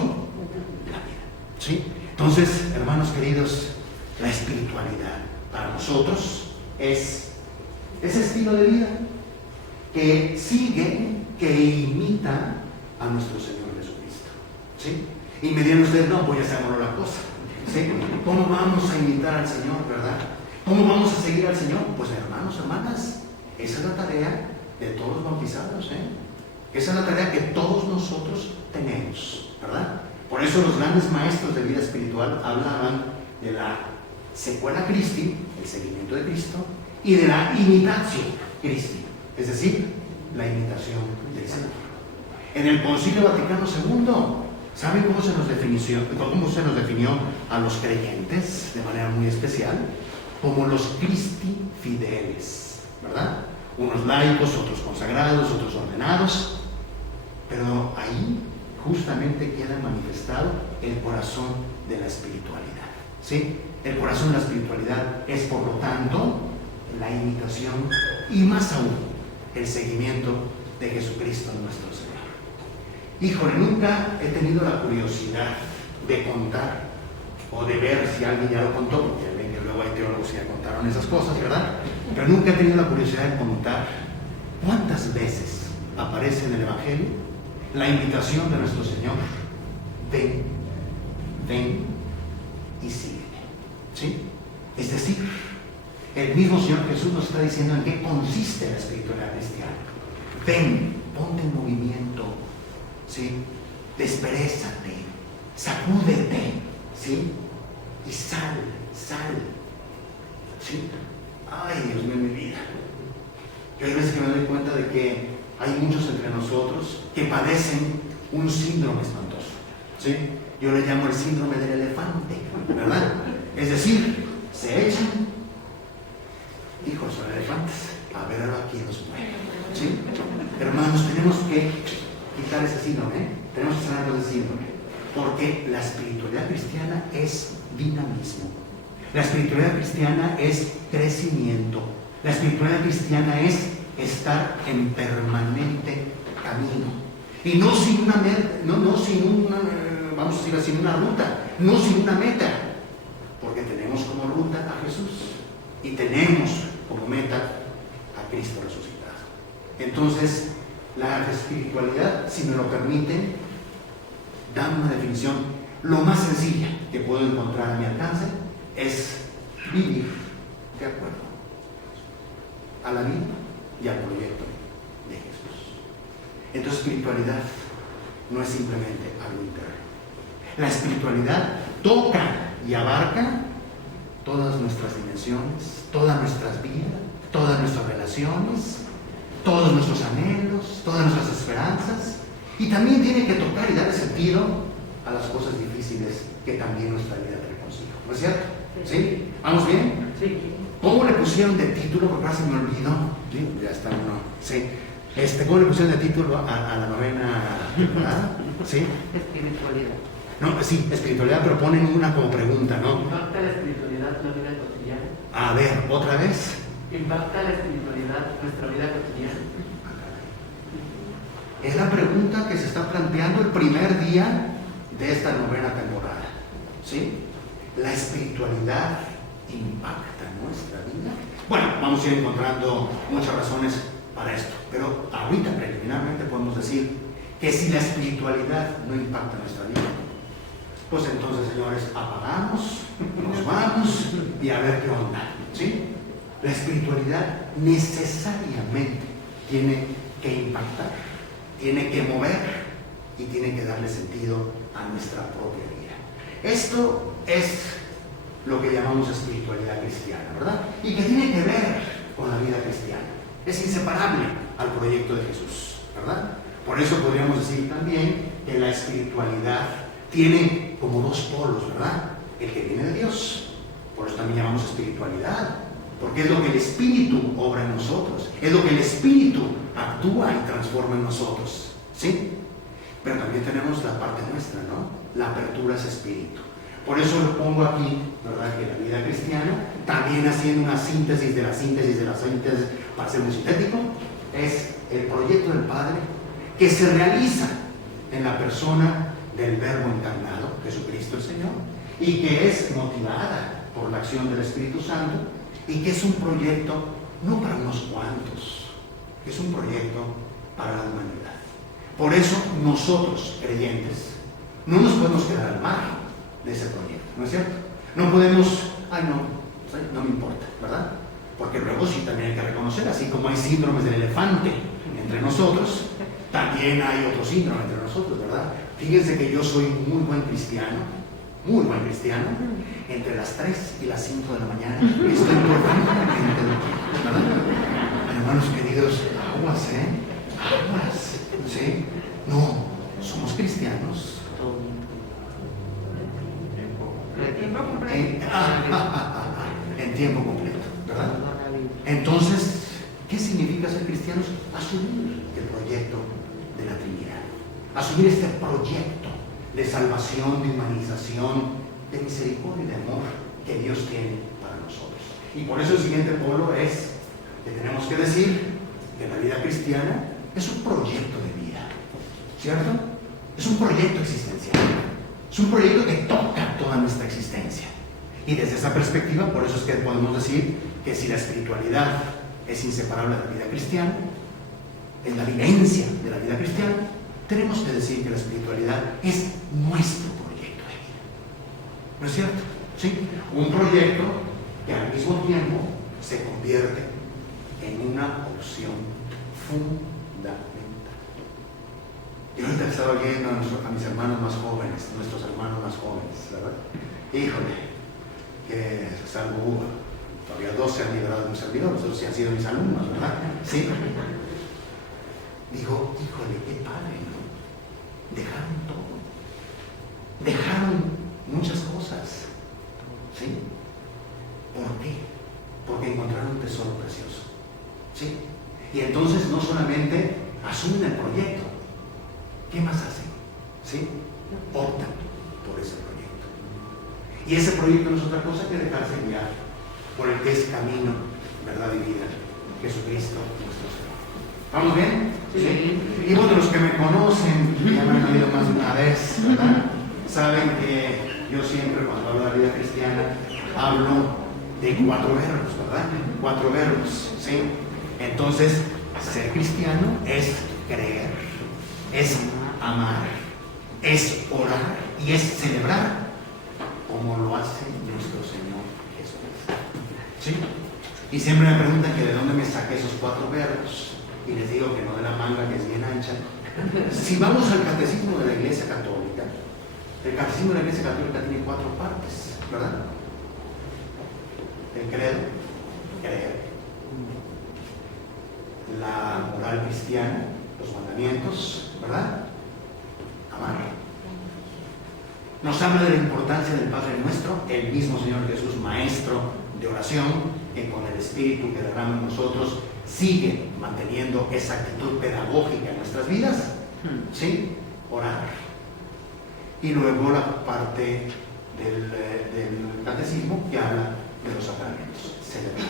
la vida, ¿sí? Entonces, hermanos queridos, la espiritualidad para nosotros es ese estilo de vida que sigue, que imita a nuestro Señor Jesucristo, ¿sí? Y me dirán ustedes, no, pues ya se amoló la cosa, ¿sí? ¿Cómo vamos a imitar al Señor, verdad? ¿Cómo vamos a seguir al Señor? Pues hermanos, hermanas, esa es la tarea de todos los bautizados, Esa es la tarea que todos nosotros tenemos, ¿verdad? Por eso los grandes maestros de vida espiritual hablaban de la sequela Christi, el seguimiento de Cristo, y de la imitatio Christi, es decir, la imitación del Señor. En el Concilio Vaticano II, ¿saben cómo se nos definió a los creyentes de manera muy especial? Como los Christi fideles, ¿verdad? Unos laicos, otros consagrados, otros ordenados, pero ahí justamente queda manifestado el corazón de la espiritualidad, ¿sí? El corazón de la espiritualidad es, por lo tanto, la imitación y más aún el seguimiento de Jesucristo nuestro Señor. Híjole, nunca he tenido la curiosidad de contar o de ver si alguien ya lo contó, porque ya ven que luego hay teólogos que ya contaron esas cosas, ¿verdad? Pero nunca he tenido la curiosidad de contar cuántas veces aparece en el Evangelio la invitación de nuestro Señor: ven, ven y sígueme, ¿sí? Es decir, el mismo Señor Jesús nos está diciendo en qué consiste la espiritualidad cristiana. Ven, ponte en movimiento, ¿sí? Desperésate, sacúdete, ¿sí? Y sal, ¿sí? Ay, Dios mío, mi vida. Yo hay veces que me doy cuenta de que hay muchos entre nosotros que padecen un síndrome espantoso, ¿sí? Yo le llamo el síndrome del elefante, ¿verdad? Es decir, se echan, hijos, son elefantes, a ver ahora quién los mueve, ¿sí? Hermanos, tenemos que quitar ese síndrome, tenemos que sanar ese síndrome, porque la espiritualidad cristiana es dinamismo, la espiritualidad cristiana es crecimiento, la espiritualidad cristiana es estar en permanente camino, y no sin una vamos a decir, sin una ruta, no sin una meta, porque tenemos como ruta a Jesús y tenemos como meta Cristo resucitado. Entonces, la espiritualidad, si me lo permiten, da una definición. Lo más sencilla que puedo encontrar a mi alcance es vivir de acuerdo a la vida y al proyecto de Jesús. Entonces, espiritualidad no es simplemente algo interno. La espiritualidad toca y abarca todas nuestras dimensiones, todas nuestras vidas, todas nuestras relaciones, todos nuestros anhelos, todas nuestras esperanzas, y también tiene que tocar y darle sentido a las cosas difíciles que también nuestra vida trae consigo. ¿No es cierto? ¿Sí? ¿Vamos bien? Sí. ¿Cómo le pusieron de título? Porque ahora se me olvidó. Sí, ya está uno. Sí. ¿Cómo le pusieron de título a la novena temporada? ¿Sí? Espiritualidad. No, sí, espiritualidad, pero ponen una como pregunta, ¿no? ¿Impacta la espiritualidad la vida cotidiana? A ver, otra vez. ¿Impacta la espiritualidad nuestra vida cotidiana? Es la pregunta que se está planteando el primer día de esta novena temporada. ¿Sí? ¿La espiritualidad impacta nuestra vida? Bueno, vamos a ir encontrando muchas razones para esto, pero ahorita preliminarmente podemos decir que si la espiritualidad no impacta nuestra vida, pues entonces, señores, apagamos, nos vamos y a ver qué onda. ¿Sí? La espiritualidad necesariamente tiene que impactar, tiene que mover y tiene que darle sentido a nuestra propia vida. Esto es lo que llamamos espiritualidad cristiana, ¿verdad? Y que tiene que ver con la vida cristiana. Es inseparable al proyecto de Jesús, ¿verdad? Por eso podríamos decir también que la espiritualidad tiene como dos polos, ¿verdad? El que viene de Dios, por eso también llamamos espiritualidad, porque es lo que el Espíritu obra en nosotros, es lo que el Espíritu actúa y transforma en nosotros, ¿sí? Pero también tenemos la parte nuestra, ¿no? La apertura a ese Espíritu. Por eso lo pongo aquí, ¿verdad? Que la vida cristiana, también haciendo una síntesis de la síntesis de la síntesis, para ser muy sintético, es el proyecto del Padre que se realiza en la persona del Verbo encarnado, Jesucristo el Señor, y que es motivada por la acción del Espíritu Santo, y que es un proyecto no para unos cuantos, es un proyecto para la humanidad. Por eso nosotros, creyentes, no nos podemos quedar al margen de ese proyecto, ¿no es cierto? No podemos, no me importa, ¿verdad? Porque luego sí también hay que reconocer, así como hay síndromes del elefante entre nosotros, también hay otro síndrome entre nosotros, ¿verdad? Fíjense que yo soy muy buen cristiano, entre las 3 y las 5 de la mañana estoy profundamente dormido, ¿verdad? Hermanos queridos, aguas, aguas, ¿sí? No, somos cristianos. En tiempo completo, ¿verdad? Entonces, ¿qué significa ser cristianos? Asumir el proyecto de la Trinidad, asumir este proyecto de salvación, de humanización, de misericordia y de amor que Dios tiene para nosotros. Y por eso el siguiente polo es que tenemos que decir que la vida cristiana es un proyecto de vida, ¿cierto? Es un proyecto existencial, es un proyecto que toca toda nuestra existencia. Y desde esa perspectiva, por eso es que podemos decir que si la espiritualidad es inseparable de la vida cristiana, en la vivencia de la vida cristiana, tenemos que decir que la espiritualidad es nuestro proyecto de vida. ¿No es cierto? ¿Sí? Un proyecto que al mismo tiempo se convierte en una opción fundamental. Y ahorita estaba viendo a mis hermanos más jóvenes, nuestros hermanos más jóvenes, ¿verdad? Híjole, que salvo Hugo, todavía 2 se han librado de un servidor, nosotros sí han sido mis alumnos, ¿verdad? Sí. Digo, híjole, qué padre, ¿no? Dejaron todo. Dejaron muchas cosas. ¿Sí? ¿Por qué? Porque encontraron un tesoro precioso. ¿Sí? Y entonces no solamente asumen el proyecto, ¿qué más hacen? ¿Sí? Optan por ese proyecto. Y ese proyecto no es otra cosa que dejarse guiar por el que es camino, verdad y vida, Jesucristo nuestro Señor. ¿Vamos bien? ¿Sí? Y bueno, los que me conocen, ya me han oído más de una vez, ¿verdad? Saben que yo siempre cuando hablo de la vida cristiana hablo de 4 verbos, ¿verdad? 4 verbos, ¿sí? Entonces, ser cristiano es creer, es amar, es orar y es celebrar como lo hace nuestro Señor Jesucristo. ¿Sí? Y siempre me preguntan que de dónde me saqué esos 4 verbos. Y les digo que no de la manga, que es bien ancha. Si vamos al catecismo de la Iglesia Católica, el catecismo de la Iglesia Católica tiene 4 partes, ¿verdad? El credo, creer. La moral cristiana, los mandamientos, ¿verdad? Amar. Nos habla de la importancia del Padre Nuestro, el mismo Señor Jesús, maestro de oración, que con el Espíritu que derrama en nosotros sigue manteniendo esa actitud pedagógica en nuestras vidas. ¿Sí? Orar. Y luego la parte del catecismo que habla de los sacramentos, celebrar.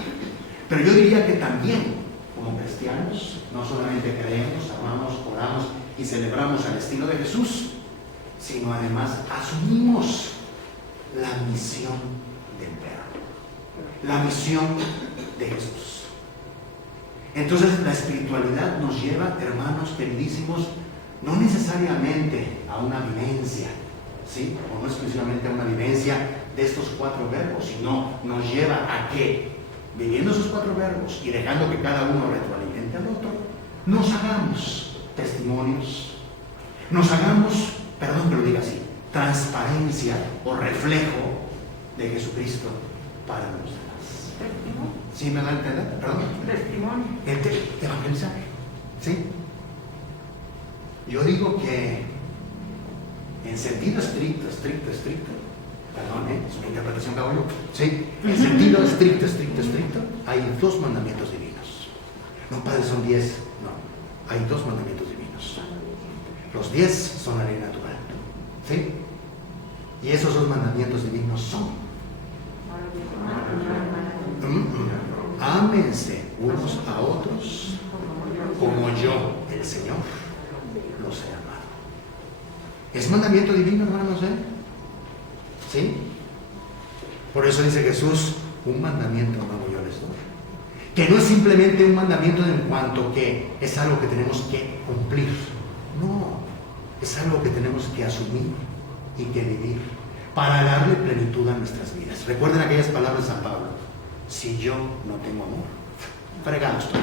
Pero yo diría que también, como cristianos, no solamente creemos, amamos, oramos y celebramos al estilo de Jesús, sino además asumimos la misión del Verbo, la misión de Jesús. Entonces la espiritualidad nos lleva, hermanos queridísimos, no necesariamente a una vivencia, ¿sí? O no exclusivamente a una vivencia de estos 4 verbos, sino nos lleva a que, viviendo esos 4 verbos y dejando que cada uno retroalimente al otro, nos hagamos testimonios, nos hagamos, perdón que lo diga así, transparencia o reflejo de Jesucristo para los demás. Testimonio. ¿Sí me da a entender? Perdón. Testimonio. Evangelizar. ¿Sí? Yo digo que en sentido estricto, perdón, es una interpretación que hago yo, ¿sí? En sentido estricto, hay 2 mandamientos divinos. No, padre, son 10, no, hay 2 mandamientos divinos. Los 10 son la ley natural, ¿sí? Y esos 2 mandamientos divinos son: ámense unos a otros como yo, el Señor, los he amado. Es mandamiento divino, hermanos, ¿sí? Por eso dice Jesús: un mandamiento nuevo yo les doy. Que no es simplemente un mandamiento en cuanto que es algo que tenemos que cumplir. No, es algo que tenemos que asumir y que vivir para darle plenitud a nuestras vidas. Recuerden aquellas palabras de San Pablo: si yo no tengo amor, fregado estoy,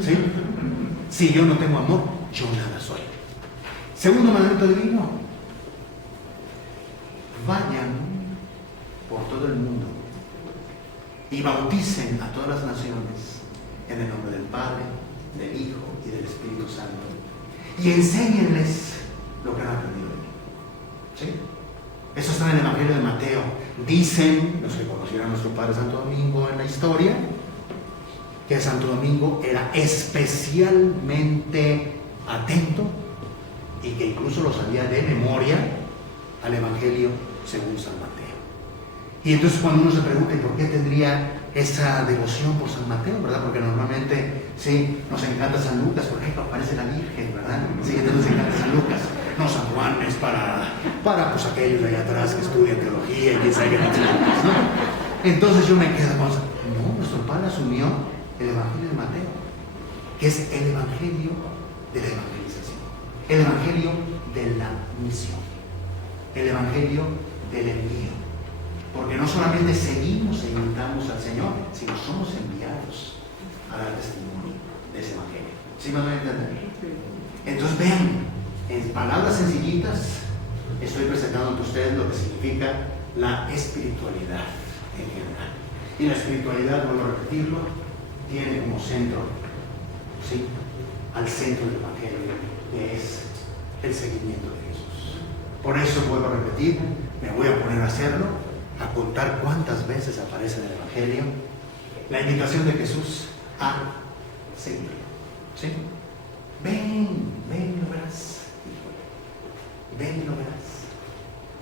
¿sí? Si yo no tengo amor, yo nada soy. Segundo mandamiento divino: vayan por todo el mundo y bauticen a todas las naciones en el nombre del Padre, del Hijo y del Espíritu Santo, y enséñenles lo que han aprendido de mí. ¿Sí? Eso está en el Evangelio de Mateo. Dicen los que conocieron a nuestro Padre Santo Domingo en la historia, que Santo Domingo era especialmente atento y que incluso lo sabía de memoria al Evangelio según San Mateo. Y entonces cuando uno se pregunta ¿y por qué tendría esa devoción por San Mateo? ¿Verdad? Porque normalmente sí, nos encanta San Lucas, porque ahí aparece la Virgen, ¿verdad? Sí, entonces nos encanta San Lucas. No, San Juan es para pues aquellos de allá atrás que estudian teología y quién sabe qué, ¿no? Entonces yo me quedo con, no, nuestro Padre asumió el Evangelio de Mateo, que es el Evangelio de la evangelización, el Evangelio de la misión, el Evangelio del envío. Porque no solamente seguimos e imitamos al Señor, sino somos enviados a dar testimonio de ese Evangelio. ¿Sí me van a entender? Entonces vean, en palabras sencillitas estoy presentando ante ustedes lo que significa la espiritualidad en general. Y la espiritualidad, vuelvo a repetirlo, tiene como centro, ¿sí?, al centro del Evangelio, que es el seguimiento de Jesús. Por eso vuelvo a repetir, me voy a poner a hacerlo, a contar cuántas veces aparece en el Evangelio la invitación de Jesús a seguirlo. ¿Sí? Ven y lo verás. Ven y lo verás.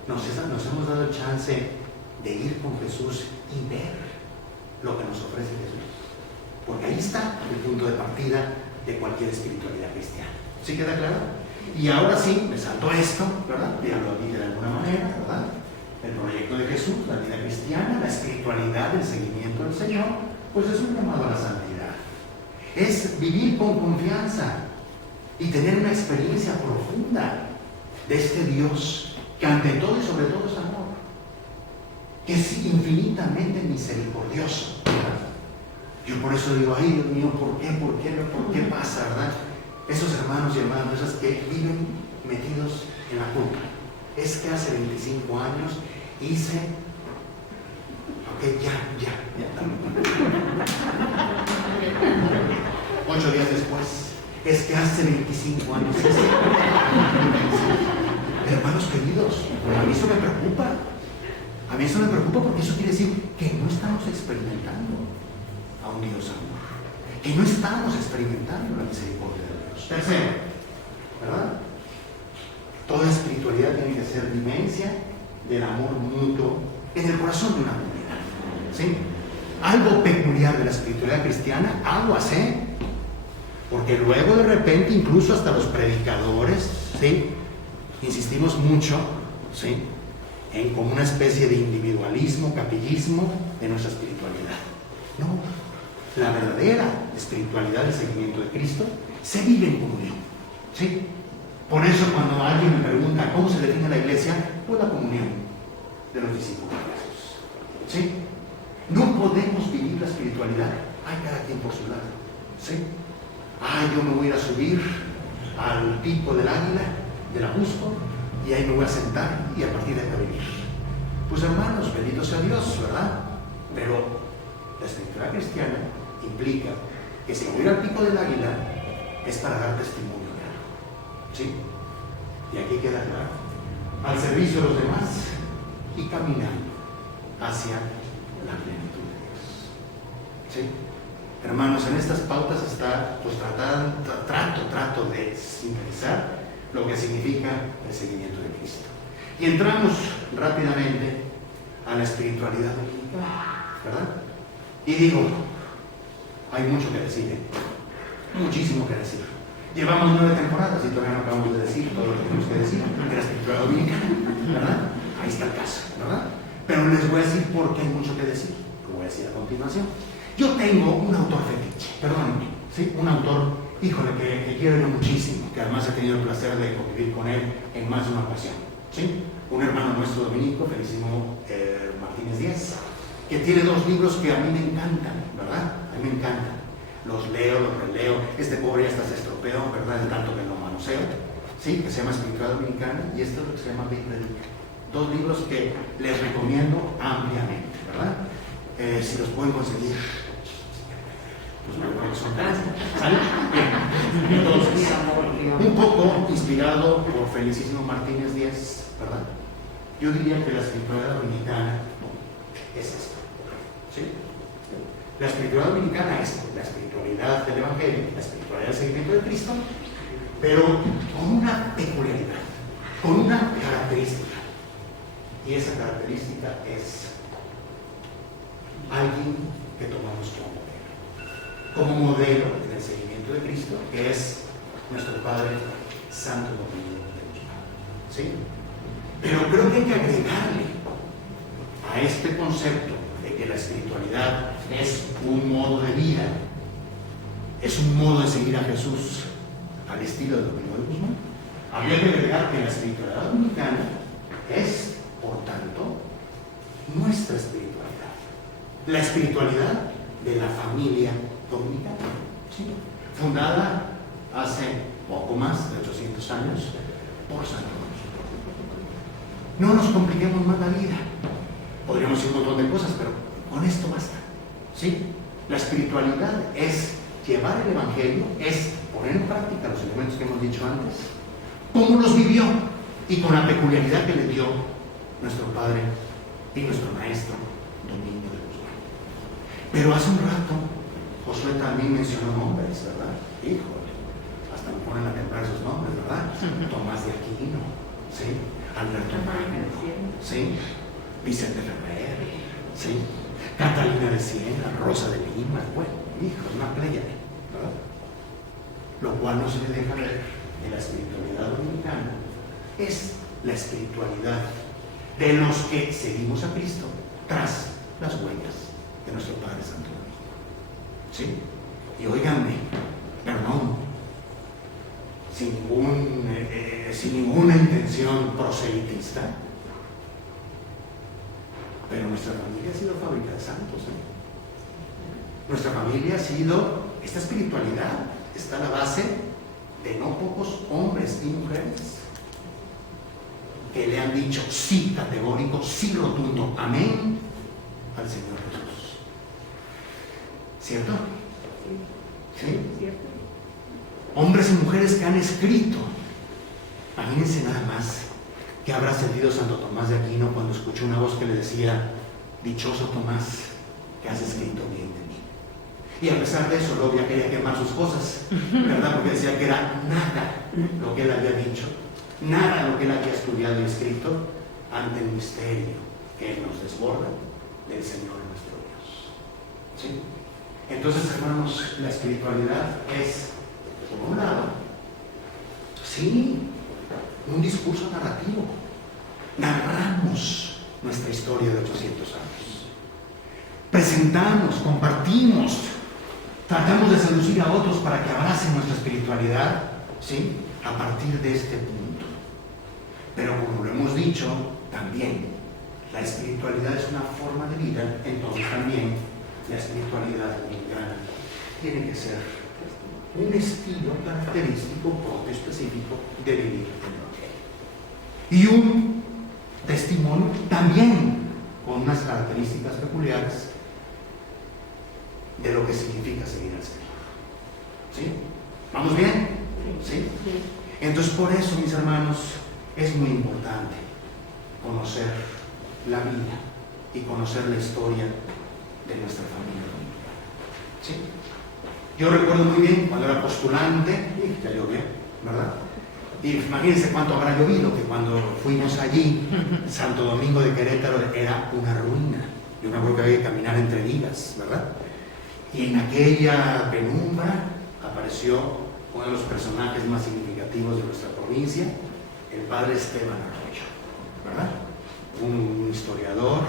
Nos hemos dado el chance de ir con Jesús y ver lo que nos ofrece Jesús. Porque ahí está el punto de partida de cualquier espiritualidad cristiana. ¿Sí queda claro? Y ahora sí, me salto esto, ¿verdad? Ya lo dije de alguna manera, ¿verdad? El proyecto de Jesús, la vida cristiana, la espiritualidad, el seguimiento del Señor, pues es un llamado a la santidad. es vivir con confianza y tener una experiencia profunda de este Dios que ante todo y sobre todo es amor, que es infinitamente misericordioso, ¿verdad? Yo por eso digo, ay Dios mío, ¿por qué pasa, verdad? Esos hermanos y hermanas, esas que viven metidos en la culpa. Es que hace 25 años hice, ok, ya. 8 días después, es que hace 25 años hice. Hermanos queridos, a mí eso me preocupa. A mí eso me preocupa porque eso quiere decir que no estamos experimentando a un Dios amor, que no estamos experimentando la misericordia de Dios. Tercero, ¿verdad? Toda espiritualidad tiene que ser vivencia del amor mutuo en el corazón de una comunidad, ¿sí? Algo peculiar de la espiritualidad cristiana, aguas, porque luego de repente incluso hasta los predicadores, ¿sí? Insistimos mucho, ¿sí? En como una especie de individualismo, capillismo de nuestra espiritualidad. No, la verdadera espiritualidad del seguimiento de Cristo se vive en comunión, ¿sí? Por eso cuando alguien me pregunta cómo se define la iglesia, pues la comunión de los discípulos de Jesús, ¿sí? No podemos vivir la espiritualidad, cada quien por su lado, ¿sí? Yo me voy a ir a subir al pico del águila, del arbusto, y ahí me voy a sentar y a partir de ahí a vivir. Pues hermanos, bendito sea Dios, ¿verdad? Pero la espiritualidad cristiana implica que si voy a ir al pico del águila es para dar testimonio de algo, ¿sí? Y aquí queda claro, al servicio de los demás y caminando hacia la plenitud de Dios, ¿sí? Hermanos, en estas pautas está, pues trato de sintetizar lo que significa el seguimiento de Cristo. Y entramos rápidamente a la espiritualidad dominical, ¿verdad? Y digo, hay mucho que decir, muchísimo que decir. Llevamos 9 temporadas y todavía no acabamos de decir todo lo que tenemos que decir de la espiritualidad dominicana, ¿verdad? Ahí está el caso, ¿verdad? Pero les voy a decir por qué hay mucho que decir. Lo voy a decir a continuación. Yo tengo un autor fetiche, perdónenme, ¿sí? Un autor, híjole, que quiero yo muchísimo, que además he tenido el placer de convivir con él en más de una ocasión, ¿sí? Un hermano nuestro dominico, Felicísimo Martínez Díaz, que tiene 2 libros que a mí me encantan, ¿verdad? A mí me encantan. Los leo, los releo. Este pobre ya hasta se estropeó, ¿verdad? De tanto que lo manoseo, ¿sí? Que se llama Espiritualidad Dominicana, y este es lo que se llama Big Predica. 2 libros que les recomiendo ampliamente, ¿verdad? Si los pueden conseguir, pues me acuerdo que son ¿sale? Bien. Entonces, un poco inspirado por Felicísimo Martínez Díaz, ¿verdad? Yo diría que la espiritualidad dominicana es esto, ¿sí? La espiritualidad dominicana es la espiritualidad del Evangelio, la espiritualidad del seguimiento de Cristo, pero con una peculiaridad, con una característica. Y esa característica es alguien que tomamos como modelo en el seguimiento de Cristo, que es nuestro Padre Santo Domingo de Guzmán, ¿sí? Pero creo que hay que agregarle a este concepto de que la espiritualidad es un modo de vida, es un modo de seguir a Jesús al estilo de Domingo de Guzmán. Habría que agregar que la espiritualidad dominicana es, por tanto, nuestra espiritualidad, la espiritualidad de la familia dominicana, ¿sí? Fundada hace poco más de 800 años por San Domingo. No nos compliquemos más la vida. Podríamos decir un montón de cosas, pero con esto basta, ¿sí? La espiritualidad es llevar el Evangelio, es poner en práctica los elementos que hemos dicho antes, cómo los vivió y con la peculiaridad que le dio nuestro Padre y nuestro Maestro Domingo de Guzmán. Pero hace un rato Josué también mencionó nombres, ¿verdad? Híjole, hasta me ponen a temblar esos nombres, ¿verdad? Tomás de Aquino, ¿sí? Alberto Magno, ¿sí? Vicente Ferrer, ¿sí? Catalina de Siena, Rosa de Lima, bueno, híjole, una pléyade, ¿verdad? Lo cual no se le deja ver que la espiritualidad dominicana es la espiritualidad de los que seguimos a Cristo tras las huellas de nuestro Padre Santo Domingo, ¿sí? Y óiganme, perdón, sin ninguna intención proselitista, pero nuestra familia ha sido fábrica de santos. Nuestra familia ha sido, esta espiritualidad está a la base de no pocos hombres y mujeres que le han dicho sí categórico, sí rotundo, amén al Señor Jesús. ¿Cierto? ¿Sí? ¿Cierto? Hombres y mujeres que han escrito. Imagínense nada más qué habrá sentido Santo Tomás de Aquino cuando escuchó una voz que le decía: dichoso Tomás, que has escrito bien de mí. Y a pesar de eso, luego ya quería quemar sus cosas, ¿verdad? Porque decía que era nada lo que él había dicho, nada lo que él había estudiado y escrito ante el misterio que nos desborda del Señor nuestro Dios. ¿Sí? Entonces, hermanos, la espiritualidad es, por un lado, sí, un discurso narrativo. Narramos nuestra historia de 800 años. Presentamos, compartimos, tratamos de seducir a otros para que abracen nuestra espiritualidad, ¿sí? A partir de este punto. Pero como lo hemos dicho, también la espiritualidad es una forma de vida, entonces también la espiritualidad dominicana tiene que ser un estilo característico, propio, específico de vivir el Evangelio. Y un testimonio también con unas características peculiares de lo que significa seguir al Señor. ¿Sí? ¿Vamos bien? ¿Sí? Entonces, por eso, mis hermanos, es muy importante conocer la vida y conocer la historia de nuestra familia dominicana. ¿Sí? Yo recuerdo muy bien cuando era postulante, y ya llovió, ¿verdad? Y imagínense cuánto habrá llovido, que cuando fuimos allí, Santo Domingo de Querétaro era una ruina. Yo me acuerdo que había que caminar entre vigas, ¿verdad? Y en aquella penumbra apareció uno de los personajes más significativos de nuestra provincia, el padre Esteban Arroyo, ¿verdad? Un historiador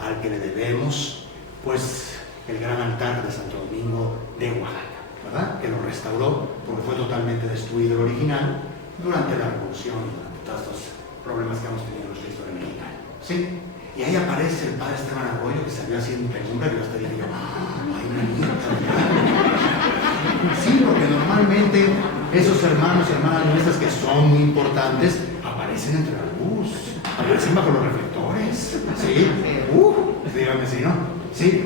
al que le debemos, pues, el gran altar de Santo Domingo de Oaxaca, ¿verdad? Que lo restauró porque fue totalmente destruido el original durante la revolución, durante todos estos problemas que hemos tenido en nuestra historia mexicana. ¿Sí? Y ahí aparece el padre Esteban Arroyo, que salió así en penumbra, y yo hasta dije, ¡ay, una niña! Sí, porque normalmente esos hermanos y hermanas nuestras que son muy importantes aparecen entre la luz, aparecen bajo los reflectores. ¿Sí? Díganme si no. ¿Sí?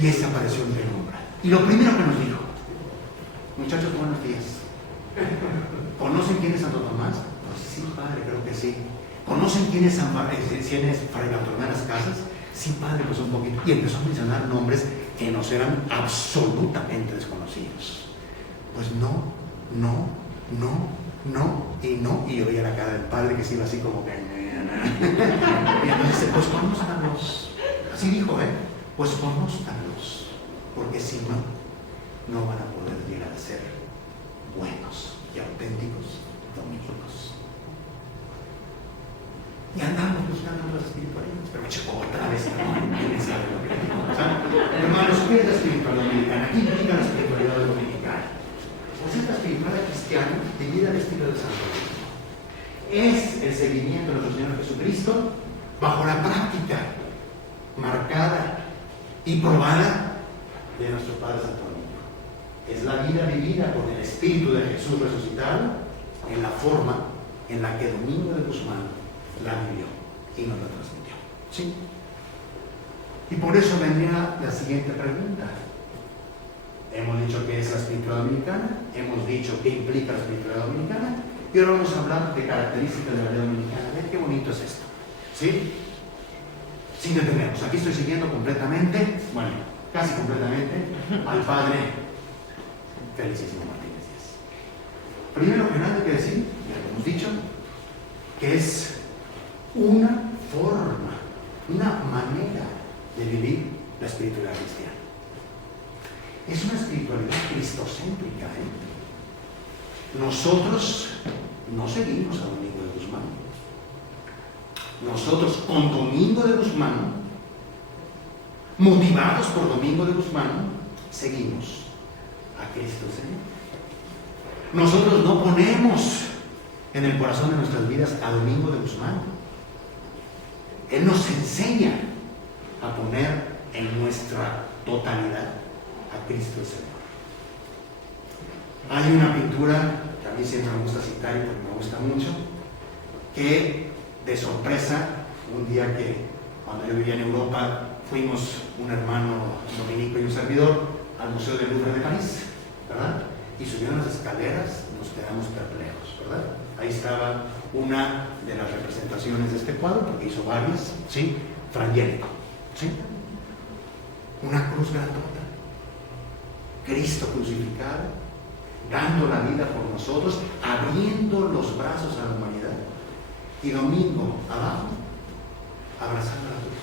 Y ese apareció en penumbra. Y lo primero que nos dijo: muchachos, buenos días. ¿Conocen quién es Santo Tomás? Pues sí, padre, creo que sí. ¿Conocen quién es Fray Bartolomé de las Casas? Sí, padre, pues un poquito. Y empezó a mencionar nombres que nos eran absolutamente desconocidos. Pues no, y no. Y yo veía la cara del padre que se iba así como que... Y entonces, pues conózcanlos. Así dijo, pues conózcanlos. Porque si no, no van a poder llegar a ser buenos y auténticos dominicos. Y andamos buscando las espiritualidades, pero otra vez, ¿quién sabe lo que digo? Hermanos, ¿qué es la espiritualidad dominicana? ¿Quién indica la espiritualidad dominicana? Pues es la espiritualidad cristiana vivida al estilo de Santo Domingo. Es el seguimiento de nuestro Señor Jesucristo bajo la práctica marcada y probada de nuestro Padre Santo Domingo. Es la vida vivida con el Espíritu de Jesús resucitado en la forma en la que Domingo de Guzmán la vivió y nos la transmitió. ¿Sí? Y por eso vendría la siguiente pregunta. Hemos dicho qué es la espiritualidad dominicana, hemos dicho qué implica la espiritualidad dominicana, y ahora vamos a hablar de características de la vida dominicana. Vean qué bonito es esto. ¿Sí? Sin detenernos. Aquí estoy siguiendo completamente, bueno, casi completamente, al padre Felicísimo Martínez Díaz. Primero que nada hay que decir, ya lo hemos dicho, que es una forma, una manera de vivir la espiritualidad cristiana. Es una espiritualidad cristocéntrica. Nosotros no seguimos a Domingo de Guzmán. Nosotros con Domingo de Guzmán, motivados por Domingo de Guzmán, seguimos a Cristo Señor. Nosotros no ponemos en el corazón de nuestras vidas a Domingo de Guzmán. Él nos enseña a poner en nuestra totalidad a Cristo Señor. Hay una pintura que a mí siempre me gusta citar y porque me gusta mucho, que de sorpresa, un día que cuando yo vivía en Europa, fuimos un hermano dominico y un servidor al Museo del Louvre de París, ¿verdad? Y subieron las escaleras, nos quedamos perplejos, ¿verdad? Ahí estaba una de las representaciones de este cuadro, porque hizo varias, ¿sí? Frangélico, ¿sí? Una cruz grandota, Cristo crucificado, dando la vida por nosotros, abriendo los brazos a la humanidad, y Domingo abajo, abrazando la cruz.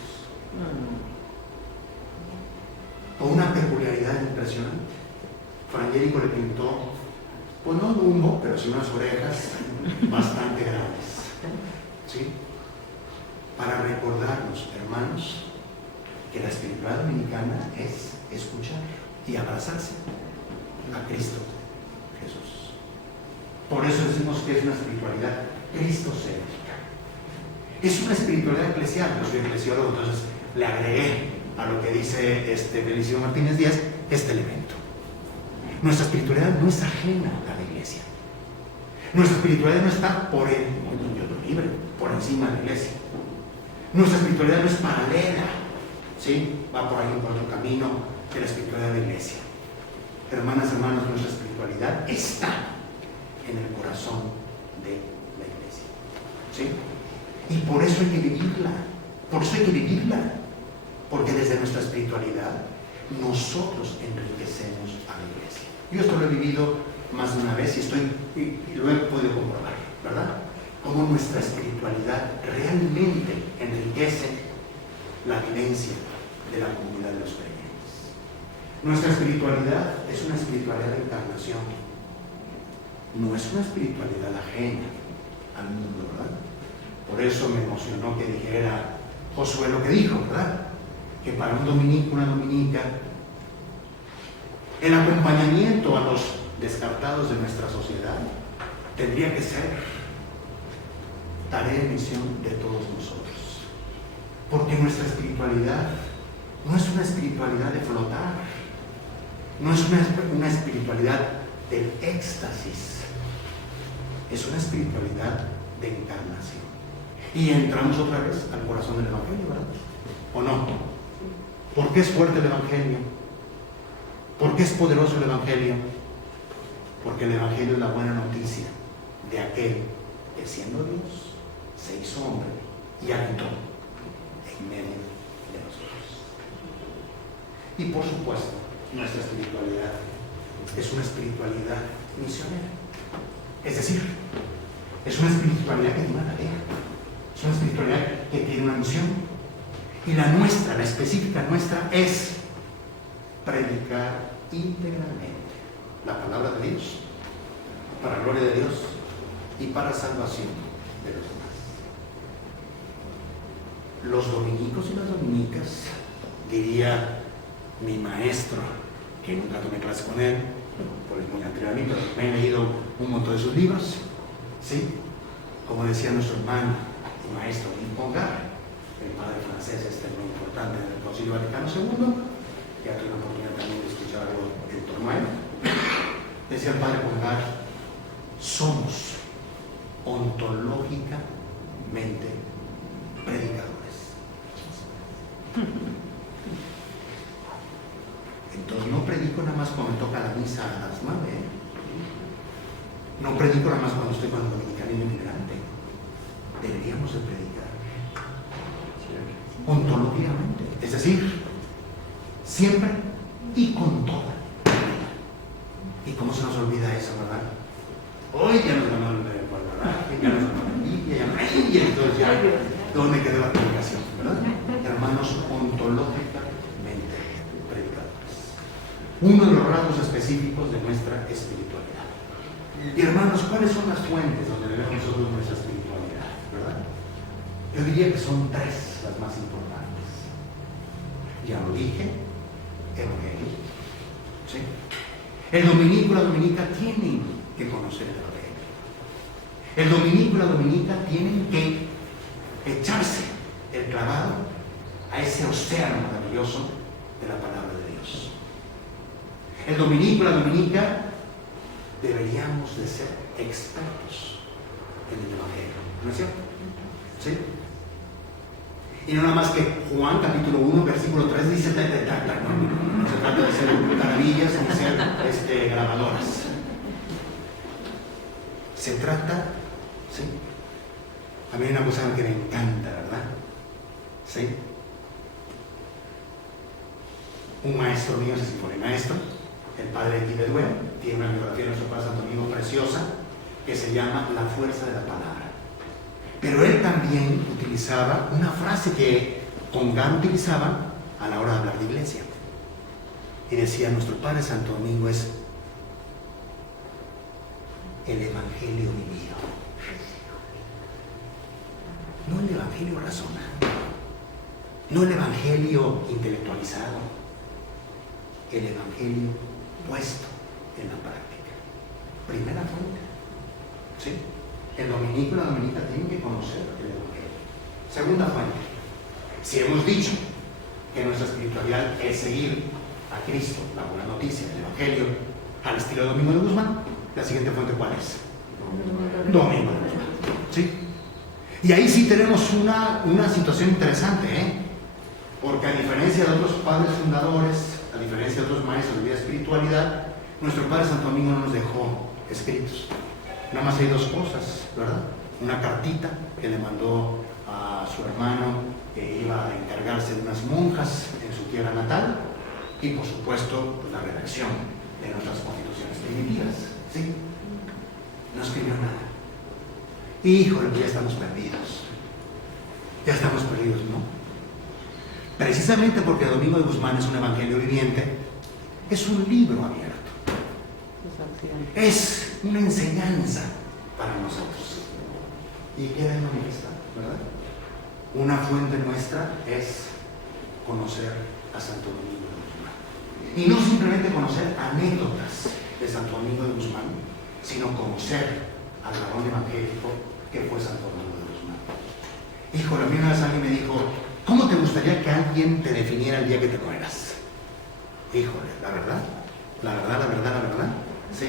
Con una peculiaridad impresionante. Frangélico le pintó, pues no un humbo, pero sí unas orejas bastante grandes, ¿sí? Para recordarnos, hermanos, que la espiritualidad dominicana es escuchar y abrazarse a Cristo Jesús. Por eso decimos que es una espiritualidad cristocéntrica. Es una espiritualidad eclesial. Yo soy eclesiólogo, entonces le agregué a lo que dice Felicito Martínez Díaz este elemento. Nuestra espiritualidad no es ajena a la iglesia. Nuestra espiritualidad no está por el mundo libre, por encima de la iglesia. Nuestra espiritualidad no es paralela, ¿sí? Va por ahí por otro camino de la espiritualidad de la iglesia. Hermanas, hermanos, nuestra espiritualidad está en el corazón de la iglesia, ¿sí? Y por eso hay que vivirla, porque desde nuestra espiritualidad nosotros enriquecemos a la iglesia. Yo esto lo he vivido más de una vez y lo he podido comprobar, ¿verdad? Cómo nuestra espiritualidad realmente enriquece la vivencia de la comunidad de los creyentes. Nuestra espiritualidad es una espiritualidad de encarnación, no es una espiritualidad ajena al mundo, ¿verdad? Por eso me emocionó que dijera Josué lo que dijo, ¿verdad? Que para un dominico, una dominica, el acompañamiento a los descartados de nuestra sociedad tendría que ser tarea y misión de todos nosotros. Porque nuestra espiritualidad no es una espiritualidad de flotar, no es una espiritualidad del éxtasis, es una espiritualidad de encarnación. Y entramos otra vez al corazón del Evangelio, ¿verdad? ¿O no? ¿Por qué es fuerte el Evangelio? ¿Por qué es poderoso el Evangelio? Porque el Evangelio es la buena noticia de aquel que siendo Dios se hizo hombre y habitó en medio de nosotros. Y por supuesto, nuestra espiritualidad es una espiritualidad misionera. Es decir, es una espiritualidad que tiene una tarea, es una espiritualidad que tiene una misión. Y la nuestra, la específica nuestra, es predicar íntegramente la palabra de Dios, para gloria de Dios y para salvación de los demás. Los dominicos y las dominicas, diría mi maestro, que nunca tomé clase con él, porque es muy anterior a mí, pero me he leído un montón de sus libros, ¿sí? Como decía nuestro hermano y maestro Pongar, el padre francés, muy importante en el Concilio Vaticano II, ya tuve la oportunidad también de escuchar algo en torno a él. Decía el padre Pongar, somos ontológicamente predicadores. Entonces no predico nada más cuando me toca la misa a las 9, ¿eh? No predico nada más cuando estoy con el dominicanismo inmigrante. Deberíamos de predicar ontológicamente, es decir, siempre y con toda. ¿Y cómo se nos olvida eso, verdad? Hoy ya nos ganó el guardaraje, ya nos ganó la Biblia, y entonces ya, ¿dónde quedó la predicación, verdad? Hermanos, ontológicamente predicadores. Uno de los rasgos específicos de nuestra espiritualidad. Y hermanos, ¿cuáles son las fuentes donde debemos nosotros nuestra espiritualidad, verdad? Yo diría que son tres las más importantes. Ya lo dije, Evangelio, ¿sí? El dominico y la dominica tienen que conocer el Evangelio. El dominico y la dominica tienen que echarse el clavado a ese océano maravilloso de la palabra de Dios. El dominico y la dominica deberíamos de ser expertos en el Evangelio, ¿no es cierto? ¿Sí? Y no nada más que Juan capítulo 1 versículo 3 dice no se trata de ser maravillas ni ser grabadoras. Se trata, ¿sí? A mí hay una cosa que me encanta, ¿verdad? ¿Sí? Un maestro mío, ese sí fue mi maestro, el padre de Tibeduel, tiene una biografía de nuestro padre Santo Domingo preciosa que se llama La fuerza de la palabra. Pero él también utilizaba una frase que Congar utilizaba a la hora de hablar de iglesia. Y decía, nuestro padre Santo Domingo es el Evangelio vivido. No el Evangelio razonado, no el Evangelio intelectualizado, el Evangelio puesto en la práctica. Primera fuente. ¿Sí? El dominico y la dominica tienen que conocer el Evangelio. Segunda fuente. Si hemos dicho que nuestra espiritualidad es seguir a Cristo, la buena noticia, el Evangelio, al estilo de Domingo de Guzmán, la siguiente fuente, ¿cuál es? Domingo de Guzmán. ¿Sí? Y ahí sí tenemos una situación interesante, porque a diferencia de otros padres fundadores, a diferencia de otros maestros de vida y espiritualidad, nuestro padre Santo Domingo no nos dejó escritos. Nada más hay dos cosas, ¿verdad? Una cartita que le mandó a su hermano que iba a encargarse de unas monjas en su tierra natal, y por supuesto pues, la redacción de nuestras constituciones primitivas, ¿sí? No escribió nada. Híjole, pues ya estamos perdidos. Ya estamos perdidos, ¿no? Precisamente porque Domingo de Guzmán es un evangelio viviente, es un libro abierto. Es una enseñanza para nosotros. Y queda en manifiesta, ¿verdad? Una fuente nuestra es conocer a Santo Domingo de Guzmán. Y no simplemente conocer anécdotas de Santo Domingo de Guzmán, sino conocer al varón evangélico que fue Santo Domingo de Guzmán. Híjole, a mí una vez alguien me dijo, ¿cómo te gustaría que alguien te definiera el día que te mueras? Híjole, la verdad, ¿sí?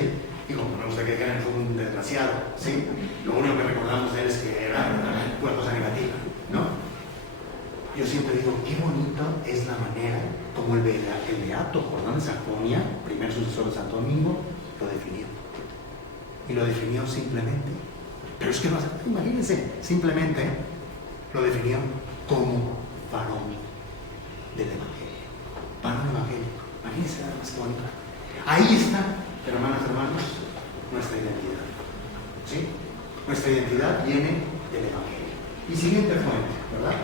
Y como me gusta que digan, fue un desgraciado, ¿sí? Lo único que recordamos de él es que era una cosa negativa, ¿no? Yo siempre digo, qué bonito es la manera como el beato Jordán de Sajonia, primer sucesor de Santo Domingo, lo definió. Y lo definió simplemente, pero es que imagínense, simplemente lo definió como varón del Evangelio. Varón evangélico. Imagínense nada más que bonito. Ahí está, hermanas, hermanos, nuestra identidad. ¿Sí? Nuestra identidad viene del Evangelio. Y siguiente fuente, ¿verdad?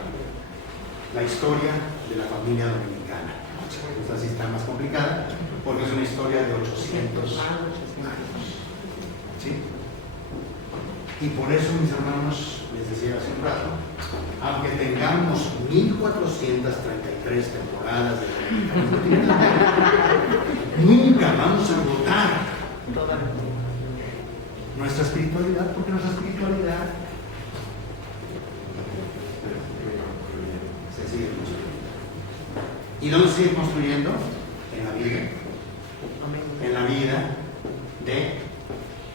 La historia de la familia dominicana. Esta sí está más complicada porque es una historia de 800 años. ¿Sí? Y por eso, mis hermanos, les decía hace un rato, aunque tengamos 1433 temporadas de nunca vamos a agotar nuestra espiritualidad, porque nuestra espiritualidad se sigue construyendo. ¿Y dónde se sigue construyendo? En la vida. En la vida de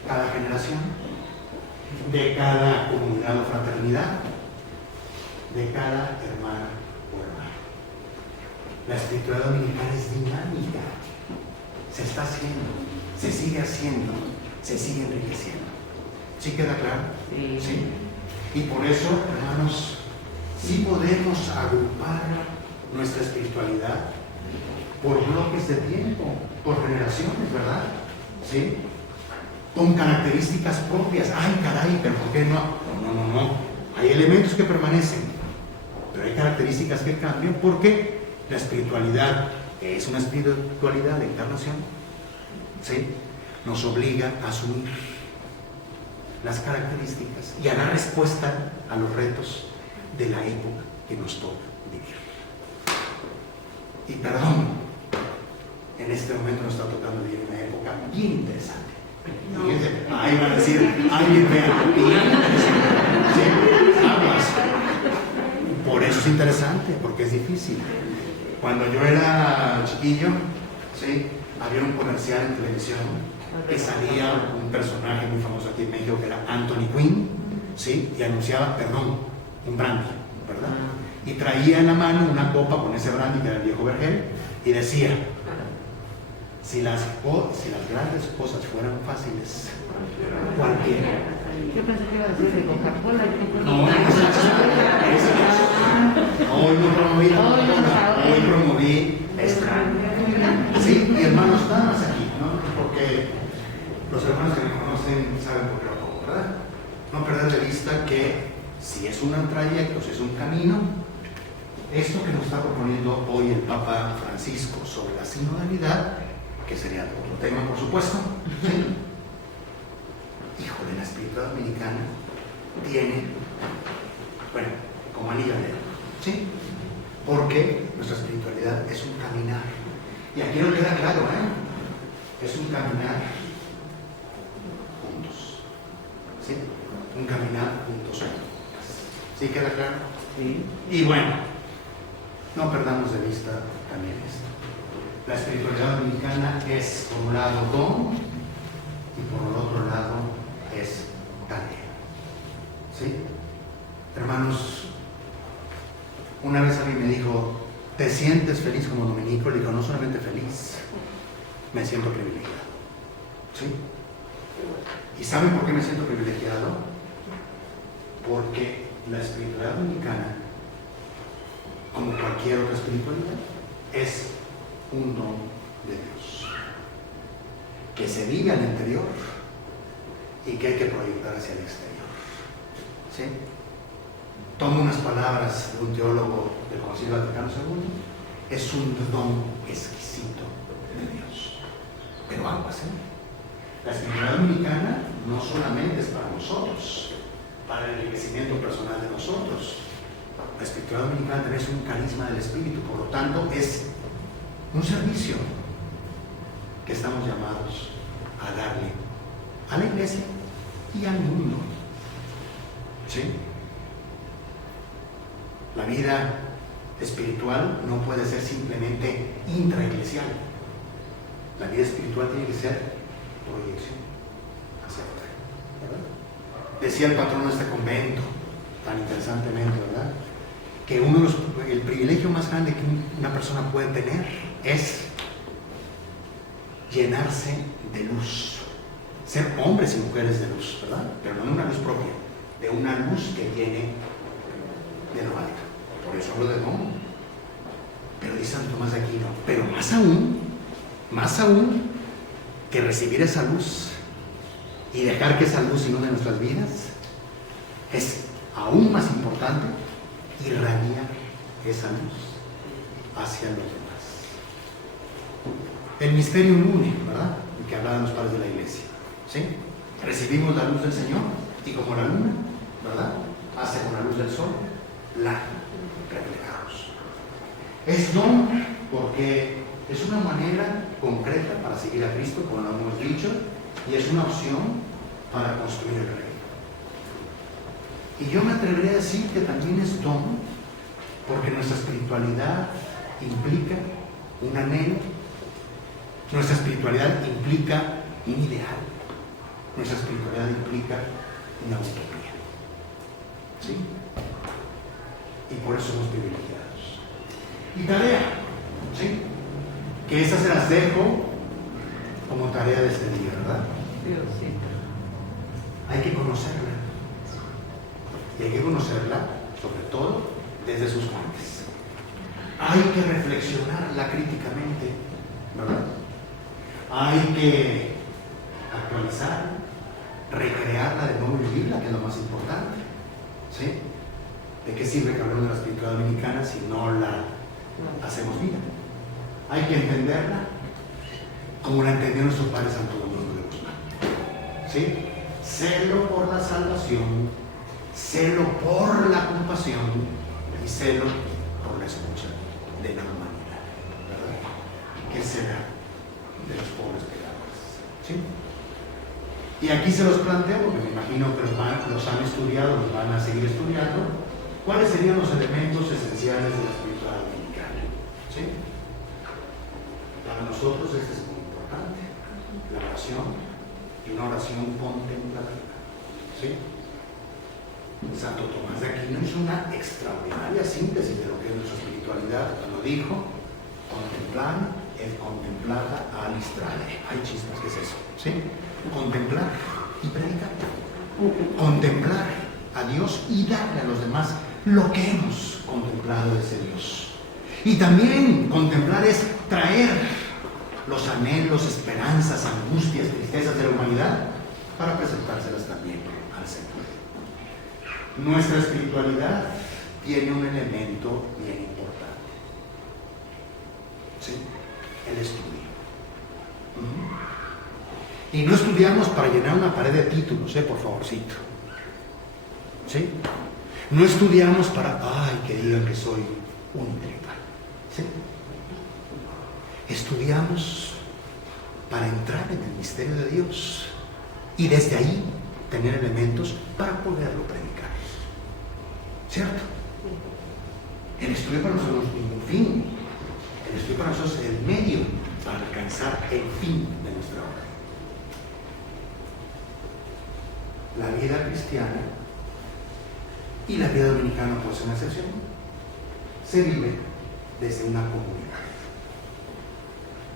cada generación, de cada comunidad o fraternidad, de cada hermana o hermano. La espiritualidad dominicana es dinámica, se está haciendo, se sigue haciendo, se sigue enriqueciendo. ¿Sí queda claro? Sí. Y por eso, hermanos, sí podemos agrupar nuestra espiritualidad por bloques de tiempo, por generaciones, ¿verdad? ¿Sí? Con características propias. Ay, caray, pero ¿por qué no? No. Hay elementos que permanecen, pero hay características que cambian porque la espiritualidad, que es una espiritualidad de encarnación, ¿sí?, nos obliga a asumir las características y a dar respuesta a los retos de la época que nos toca vivir. Y perdón, en este momento nos está tocando vivir una época bien interesante. Fíjense, ahí van a decir, ay, bien interesante. Sí, aguas. Por eso es interesante, porque es difícil. Cuando yo era chiquillo, ¿sí?, había un comercial en televisión que salía un personaje muy famoso aquí en México que era Anthony Quinn, ¿sí?, y anunciaba, un brandy, ¿verdad? Y traía en la mano una copa con ese brandy que era el viejo vergel y decía: si las grandes cosas fueran fáciles, cualquiera. Yo pensé que iba a decir de Coca-Cola. No, hoy no promoví la Coca-Cola, hoy promoví esta. Sí, y hermanos, nada más aquí, ¿no? Porque los hermanos que me conocen saben por qué lo pongo, ¿verdad? No perder de vista que si es un trayecto, si es un camino, esto que nos está proponiendo hoy el Papa Francisco sobre la sinodalidad, que sería otro tema, por supuesto, ¿sí? Híjole, la espiritualidad dominicana tiene, bueno, como anillo al dedo, ¿sí? Porque nuestra espiritualidad es un caminar. Y aquí nos queda claro, es un caminar juntos, ¿sí? Un caminar juntos. ¿Sí queda claro? Sí. Y bueno, no perdamos de vista también esto. La espiritualidad dominicana es, por un lado, don, y por el otro lado, es tarea. ¿Sí? Hermanos, una vez alguien me dijo: ¿te sientes feliz como dominico? Le digo: no solamente feliz, me siento privilegiado. ¿Sí? ¿Y saben por qué me siento privilegiado? Porque la espiritualidad dominicana, como cualquier otra espiritualidad, es un don de Dios, que se vive al interior y que hay que proyectar hacia el exterior. ¿Sí? Tomo unas palabras de un teólogo del Concilio Vaticano II: es un don exquisito de Dios. Pero aguas, la espiritualidad dominicana no solamente es para nosotros, para el enriquecimiento personal de nosotros. La espiritualidad dominicana también es un carisma del Espíritu, por lo tanto es un servicio que estamos llamados a darle a la iglesia y al mundo. ¿Sí? La vida espiritual no puede ser simplemente intraeclesial. La vida espiritual tiene que ser proyección hacia afuera, ¿verdad? Decía el patrón de este convento, tan interesantemente, ¿verdad?, que el privilegio más grande que una persona puede tener es llenarse de luz, ser hombres y mujeres de luz, ¿verdad? Pero no de una luz propia, de una luz que viene de lo alto. Por eso hablo de don. Pero dice Santo Tomás de Aquino, pero más aún que recibir esa luz y dejar que esa luz inunde nuestras vidas, es aún más importante irradiar esa luz hacia los demás. El misterio lune, ¿verdad?, el que hablaban los padres de la iglesia, ¿sí? Recibimos la luz del Señor y como la luna, ¿verdad?, hace con la luz del sol, la reflejamos. Es don porque es una manera concreta para seguir a Cristo, como lo hemos dicho, y es una opción para construir el reino. Y yo me atrevería a decir que también es don porque nuestra espiritualidad implica un anhelo, nuestra espiritualidad implica un ideal, nuestra espiritualidad implica una utopía. ¿Sí? Y por eso somos privilegiados. Y tarea, ¿sí?, que esas se las dejo como tarea de este día, ¿verdad? Diosito. Hay que conocerla. Y hay que conocerla, sobre todo, desde sus fuentes. Hay que reflexionarla críticamente, ¿verdad? Hay que actualizarla, recrearla de nuevo y vivirla, que es lo más importante. ¿Sí? ¿De qué sirve que hablemos de la espiritualidad dominicana si no la hacemos vida? Hay que entenderla como la entendió nuestro Padre Santo Domingo de Guzmán. ¿Sí? Celo por la salvación, celo por la compasión y celo por la escucha de la humanidad, ¿verdad? ¿Qué será aquí se los planteo, porque me imagino que los han estudiado, los van a seguir estudiando, ¿cuáles serían los elementos esenciales de la espiritualidad dominicana? ¿Sí? Para nosotros este es muy importante, la oración y una oración contemplativa. ¿Sí? Santo Tomás de Aquino hizo una extraordinaria síntesis de lo que es nuestra espiritualidad cuando dijo: contemplar es contemplar al istrale. Hay chismes, ¿qué es eso? ¿Sí? Contemplar y predicar. Contemplar a Dios y darle a los demás lo que hemos contemplado de ese Dios. Y también contemplar es traer los anhelos, esperanzas, angustias, tristezas de la humanidad para presentárselas también al Señor. Nuestra espiritualidad tiene un elemento bien importante. ¿Sí? El estudio. Y no estudiamos para llenar una pared de títulos, por favorcito. ¿Sí? No estudiamos para, que digan que soy un intelectual. ¿Sí? Estudiamos para entrar en el misterio de Dios y desde ahí tener elementos para poderlo predicar. ¿Cierto? El estudio para nosotros no es ningún fin. El estudio para nosotros es el medio para alcanzar el fin de nuestra obra. La vida cristiana y la vida dominicana, no puede ser una excepción, se vive desde una comunidad.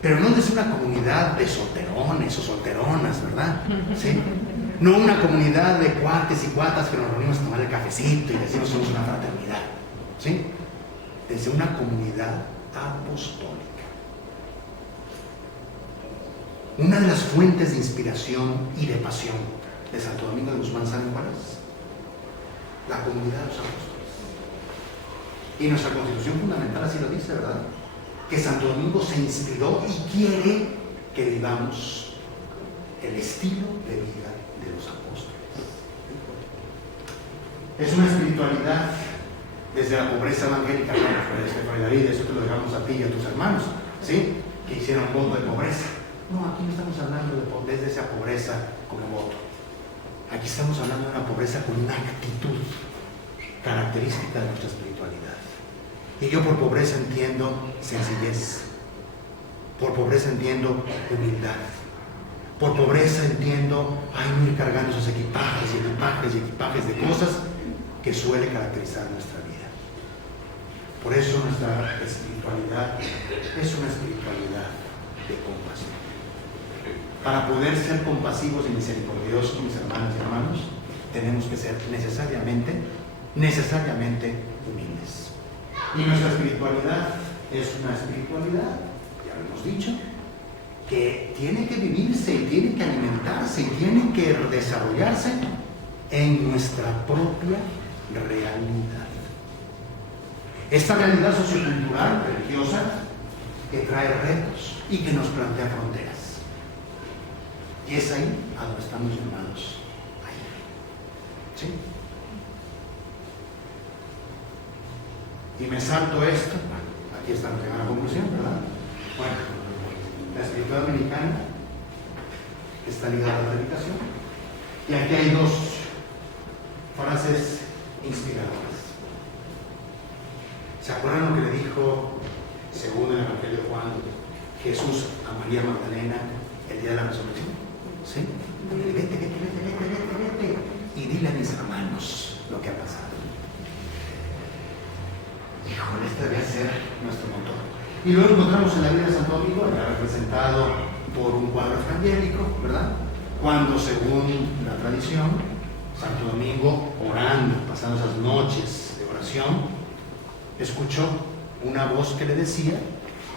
Pero no desde una comunidad de solterones o solteronas, ¿verdad? ¿Sí? No una comunidad de cuates y cuatas que nos reunimos a tomar el cafecito y decimos somos una fraternidad. ¿Sí? Desde una comunidad apostólica. Una de las fuentes de inspiración y de pasión de Santo Domingo de Guzmán, ¿saben cuál es? La comunidad de los apóstoles. Y nuestra Constitución fundamental así lo dice, ¿verdad? Que Santo Domingo se inspiró y quiere que vivamos el estilo de vida de los apóstoles. Es una espiritualidad desde la pobreza evangélica. Fray David, eso te lo dejamos a ti y a tus hermanos, ¿sí? Que hicieron voto de pobreza. No, aquí no estamos hablando desde esa pobreza como voto. Aquí estamos hablando de una pobreza con una actitud característica de nuestra espiritualidad. Y yo por pobreza entiendo sencillez. Por pobreza entiendo humildad. Por pobreza entiendo no ir cargando esos equipajes y equipajes de cosas que suele caracterizar nuestra vida. Por eso nuestra espiritualidad es una espiritualidad de compasión. Para poder ser compasivos y misericordiosos, mis hermanas y hermanos, tenemos que ser necesariamente humildes. Y nuestra espiritualidad es una espiritualidad, ya lo hemos dicho, que tiene que vivirse y tiene que alimentarse y tiene que desarrollarse en nuestra propia realidad. Esta realidad sociocultural, religiosa, que trae retos y que nos plantea fronteras. Y es ahí a donde estamos llamados a ir. ¿Sí? Y me salto esto. Aquí está la conclusión, ¿verdad? Bueno, la espiritualidad dominicana está ligada a la predicación. Y aquí hay dos frases inspiradoras. ¿Se acuerdan lo que le dijo, según el Evangelio de Juan, Jesús a María Magdalena el día de la resurrección? ¿Sí? Vete. Y dile a mis hermanos lo que ha pasado. Híjole, este debe ser nuestro motor. Y luego encontramos en la vida de Santo Domingo, ya representado por un cuadro evangélico, ¿verdad? Cuando, según la tradición, Santo Domingo, orando, pasando esas noches de oración, escuchó una voz que le decía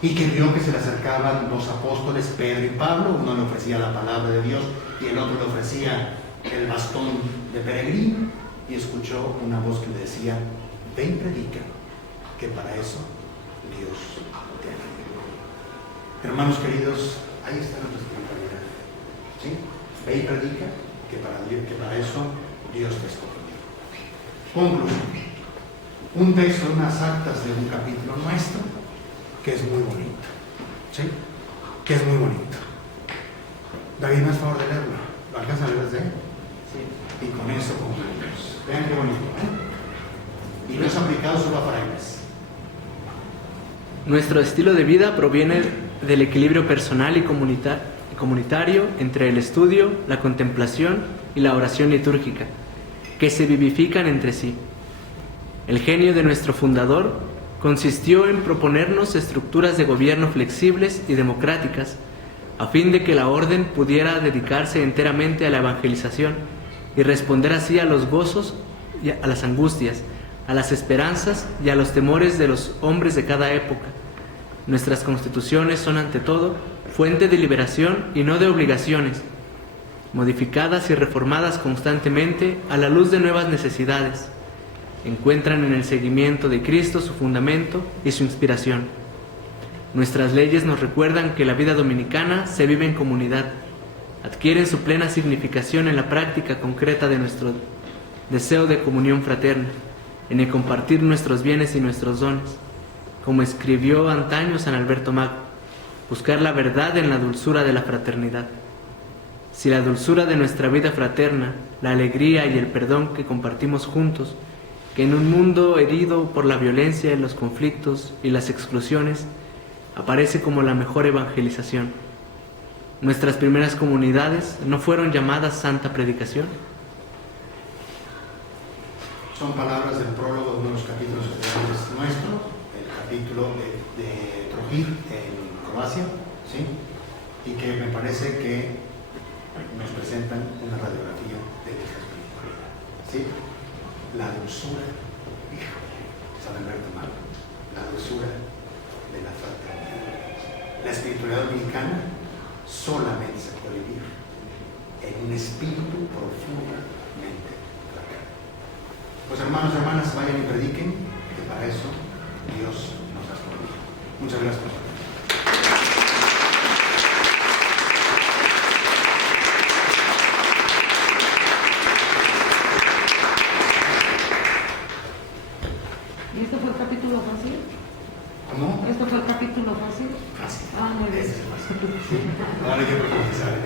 y que vio que se le acercaban dos apóstoles, Pedro y Pablo. Uno le ofrecía la palabra de Dios y el otro le ofrecía el bastón de peregrino, y escuchó una voz que le decía: ven y predica, que para eso Dios te ha elegido. Hermanos queridos, ahí está nuestra espiritualidad. ¿Sí? Ve y predica, que para eso Dios te escogió. Conclusión. Un texto, unas actas de un capítulo nuestro, que es muy bonito. ¿Sí? Que es muy bonito. David, ¿me hace favor de leerlo? ¿Alcanzan a ver? Sí. Y con eso concluimos. Vean qué bonito, ¿eh? Y no es aplicado solo a frailes. Nuestro estilo de vida proviene del equilibrio personal y comunitario entre el estudio, la contemplación y la oración litúrgica, que se vivifican entre sí. El genio de nuestro fundador consistió en proponernos estructuras de gobierno flexibles y democráticas, a fin de que la orden pudiera dedicarse enteramente a la evangelización y responder así a los gozos y a las angustias, a las esperanzas y a los temores de los hombres de cada época. Nuestras constituciones son ante todo fuente de liberación y no de obligaciones, modificadas y reformadas constantemente a la luz de nuevas necesidades. Encuentran en el seguimiento de Cristo su fundamento y su inspiración. Nuestras leyes nos recuerdan que la vida dominicana se vive en comunidad, adquieren su plena significación en la práctica concreta de nuestro deseo de comunión fraterna, en el compartir nuestros bienes y nuestros dones. Como escribió antaño San Alberto Magno, buscar la verdad en la dulzura de la fraternidad. Si la dulzura de nuestra vida fraterna, la alegría y el perdón que compartimos juntos, que en un mundo herido por la violencia, los conflictos y las exclusiones, aparece como la mejor evangelización. Nuestras primeras comunidades no fueron llamadas santa predicación. Son palabras del prólogo de uno de los capítulos generales nuestro, el capítulo de Trujillo en Croacia, ¿sí? Y que me parece que nos presentan una radiografía de esta espiritualidad, ¿sí? La dulzura, híjole, San Alberto Magno, la dulzura de la fraternidad. La espiritualidad dominicana solamente se puede vivir en un espíritu profundamente fraterno. Pues hermanos y hermanas, vayan y prediquen, que para eso Dios nos ha escogido. Muchas gracias por su atención. ¿Y esto fue el capítulo fácil? ¿Cómo? ¿Esto fue el capítulo fácil? Fácil. Ah, muy bien. Ese es fácil. Ahora hay que profundizar.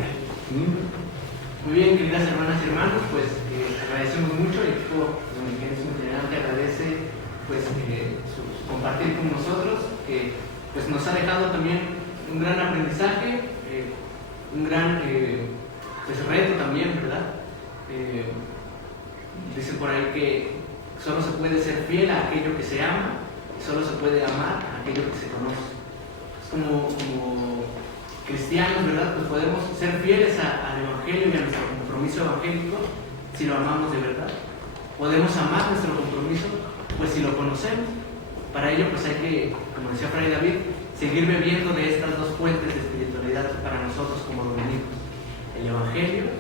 Muy bien, queridas hermanas y hermanos, pues agradecemos mucho. El equipo dominicanismo itinerante agradece pues su compartir con nosotros, que pues nos ha dejado también un gran aprendizaje, un gran pues, reto también, ¿verdad? Dicen por ahí que solo se puede ser fiel a aquello que se ama, y solo se puede amar a aquello que se conoce. Es como cristianos, ¿verdad? Pues podemos ser fieles al Evangelio y a nuestro compromiso evangélico si lo amamos de verdad. Podemos amar nuestro compromiso, pues si lo conocemos. Para ello, pues hay que, como decía Fray David, seguir bebiendo de estas dos fuentes de espiritualidad para nosotros como dominicos: el Evangelio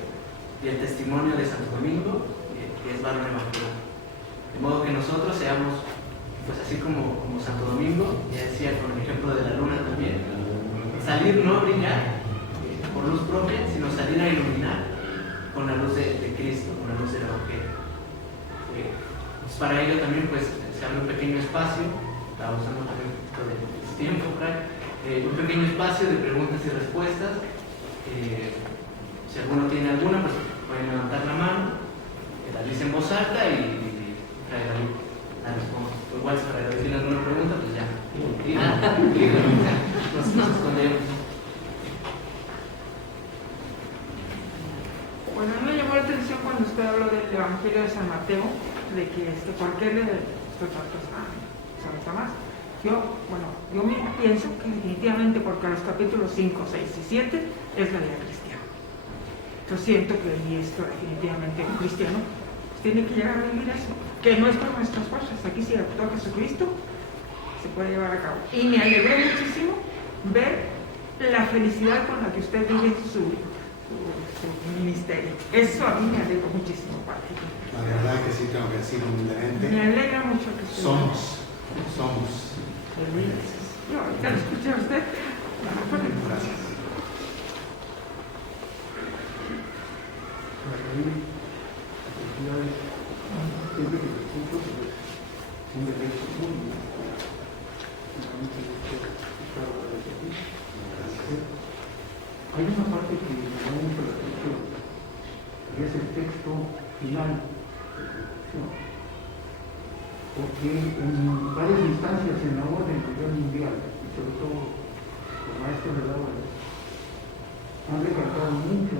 y el testimonio de Santo Domingo, que es varón evangelio. De modo que nosotros seamos, pues así como Santo Domingo, ya decía con el ejemplo de la luna también, salir no a brillar por luz propia, sino salir a iluminar con la luz de Cristo, con la luz del Evangelio. Pues para ello también pues se abre un pequeño espacio, estaba usando también un poquito de tiempo, un pequeño espacio de preguntas y respuestas. Si alguno tiene alguna, pues pueden levantar la mano, la dice en voz alta y Fray David la responde. Igual si Fray David tiene alguna pregunta, pues ya. Nos escondemos. Bueno, a mí me llamó la atención cuando usted habló del Evangelio de San Mateo, de que ¿por qué le tantos a San Tomás? Yo pienso que definitivamente porque los capítulos 5, 6 y 7 es la vida cristiana. Yo siento que esto definitivamente un cristiano tiene que llegar a vivir eso, que no es por nuestras fuerzas. Aquí si actúa Jesucristo, se puede llevar a cabo. Y me alegró muchísimo ver la felicidad con la que usted vive su ministerio. Eso a mí me alegró muchísimo, Pati. La verdad que sí, tengo que decir humildemente. Me alegra mucho que usted... Somos. Yo ahorita lo escuché a usted. Gracias. Hay una parte que me llama mucho la atención, que es el texto final de la Constitución. Porque en varias instancias en la orden a nivel mundial, y sobre todo los maestros de la orden, han recalcado mucho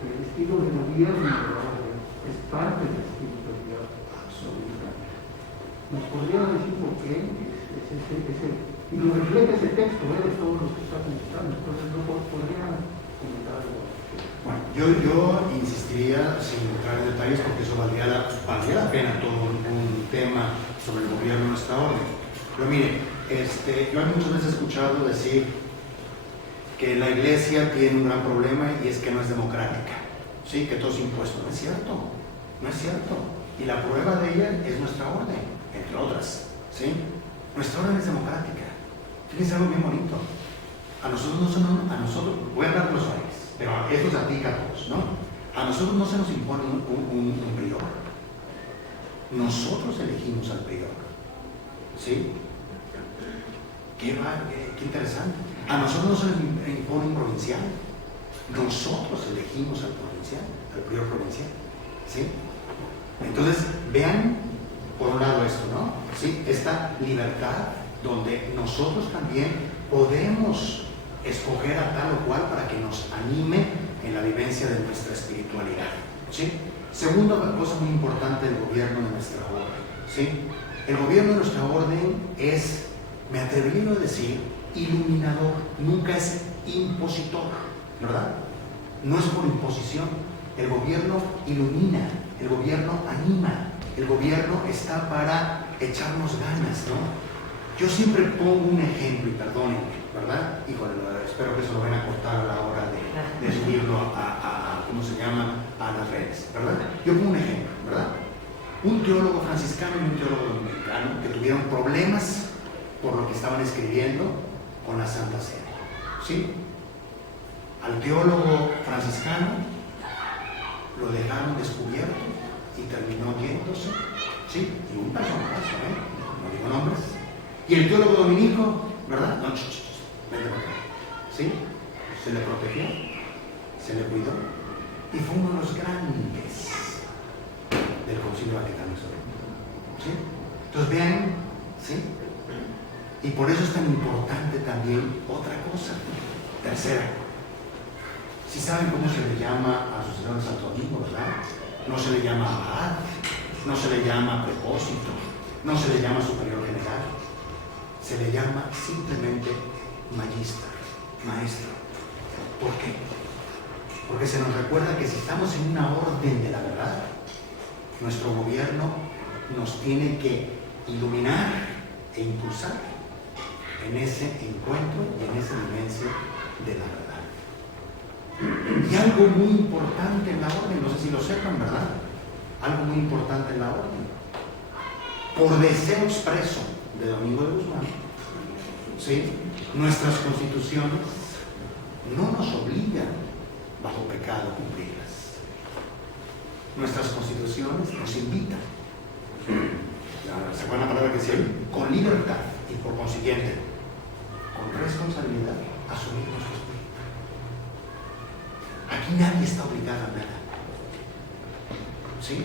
que el estilo de gobierno de la orden es parte de la espiritualidad dominicana. ¿Nos podría decir por qué? Y lo refleja ese texto de todos los que están comentando, entonces no podría comentar algo. Bueno, yo insistiría, sin entrar en detalles, porque eso valdría la pena todo un tema sobre el gobierno de nuestra orden. Pero mire, yo he muchas veces escuchado decir que la iglesia tiene un gran problema y es que no es democrática, ¿sí? Que todo es impuesto. No es cierto, no es cierto. Y la prueba de ella es nuestra orden, entre otras, ¿sí? Nuestra orden es democrática. Fíjense algo bien bonito. A nosotros, voy a hablar de los frailes, pero esto se aplica a todos, ¿no? A nosotros no se nos impone un prior. Nosotros elegimos al prior, ¿sí? Qué interesante. A nosotros no se nos impone un provincial. Nosotros elegimos al provincial, al prior provincial, ¿sí? Entonces, vean por un lado esto, ¿no? ¿Sí? Esta libertad donde nosotros también podemos escoger a tal o cual para que nos anime en la vivencia de nuestra espiritualidad, ¿sí? Segunda cosa muy importante del gobierno de nuestra orden, ¿sí? El gobierno de nuestra orden es, me atrevería a decir, iluminador, nunca es impositor, ¿verdad? No es por imposición. El gobierno ilumina, el gobierno anima, el gobierno está para echarnos ganas, ¿no? Yo siempre pongo un ejemplo, y perdónenme, ¿verdad? Híjole, espero que se lo vayan a cortar a la hora de subirlo ¿cómo se llama? A las redes, ¿verdad? Yo pongo un ejemplo, ¿verdad? Un teólogo franciscano y un teólogo dominicano que tuvieron problemas por lo que estaban escribiendo con la Santa Sede, ¿sí? Al teólogo franciscano lo dejaron descubierto y terminó yéndose, ¿sí? Y un personaje, no digo nombres. Y el teólogo dominico, ¿verdad? No, vente para acá, ¿sí? Se le protegió, se le cuidó y fue uno de los grandes del Concilio Vaticano II, ¿sí? Entonces vean, ¿sí? Y por eso es tan importante también otra cosa, tercera. Si saben cómo se le llama a sucesor de Santo Domingo, ¿verdad? No se le llama abad, no se le llama prepósito, no se le llama superior general, se le llama simplemente magister, maestro. ¿Por qué? Porque se nos recuerda que si estamos en una orden de la verdad, nuestro gobierno nos tiene que iluminar e impulsar en ese encuentro y en esa vivencia de la verdad. Y algo muy importante en la orden, no sé si lo sepan, ¿verdad? Algo muy importante en la orden. Por deseo expreso de Domingo de Guzmán, ¿sí? Nuestras constituciones no nos obligan bajo pecado a cumplirlas. Nuestras constituciones nos invitan, ¿se acuerdan la palabra que decía? Con libertad y por consiguiente con responsabilidad asumir nuestros espíritu. Aquí nadie está obligado a nada, ¿sí?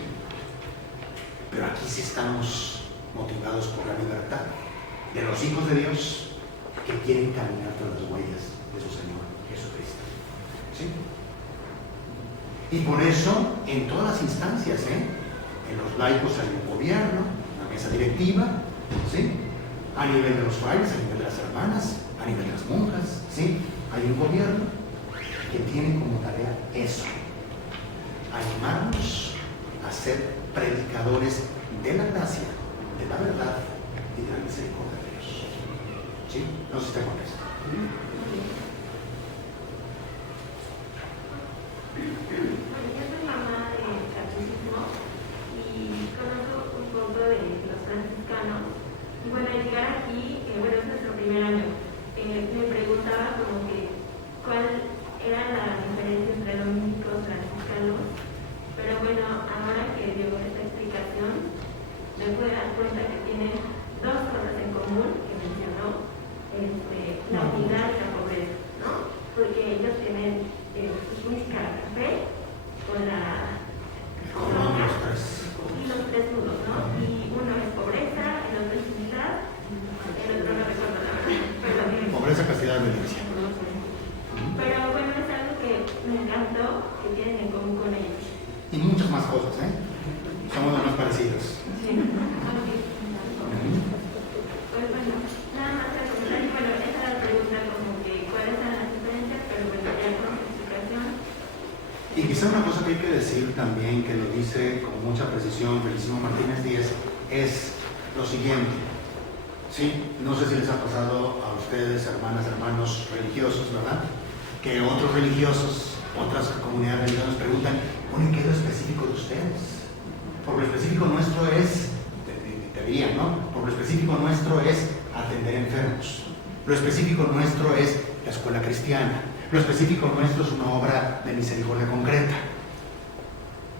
Pero aquí sí estamos motivados por la libertad de los hijos de Dios que quieren caminar tras las huellas de su Señor Jesucristo, ¿sí? Y por eso, en todas las instancias, en los laicos hay un gobierno, una mesa directiva, ¿sí? A nivel de los frailes, a nivel de las hermanas, a nivel de las monjas, ¿sí? Hay un gobierno que tiene como tarea eso, animarnos a ser predicadores de la gracia, de la verdad y de la misericordia de Dios. ¿Sí? No sé si te acuerdas. Yo soy mamá de catecismo y conozco un poco de los franciscanos. Y bueno, al llegar aquí, bueno, es nuestro primer año, me preguntaba como que cuál era la diferencia entre dominicos franciscanos, pero bueno, ahora que dio esta explicación, me pude dar cuenta que tienen dos cosas en común que mencionó, la unidad y la pobreza, ¿no? Porque ellos tienen su única fe con decir también, que lo dice con mucha precisión Felicísimo Martínez Díaz, es lo siguiente. Sí, no sé si les ha pasado a ustedes, hermanas, hermanos religiosos, ¿verdad? Que otros religiosos, otras comunidades religiosas preguntan, bueno, ¿qué es lo específico de ustedes? Porque lo específico nuestro es, te dirían, ¿no? Porque lo específico nuestro es atender enfermos. Lo específico nuestro es la escuela cristiana. Lo específico nuestro es una obra de misericordia concreta.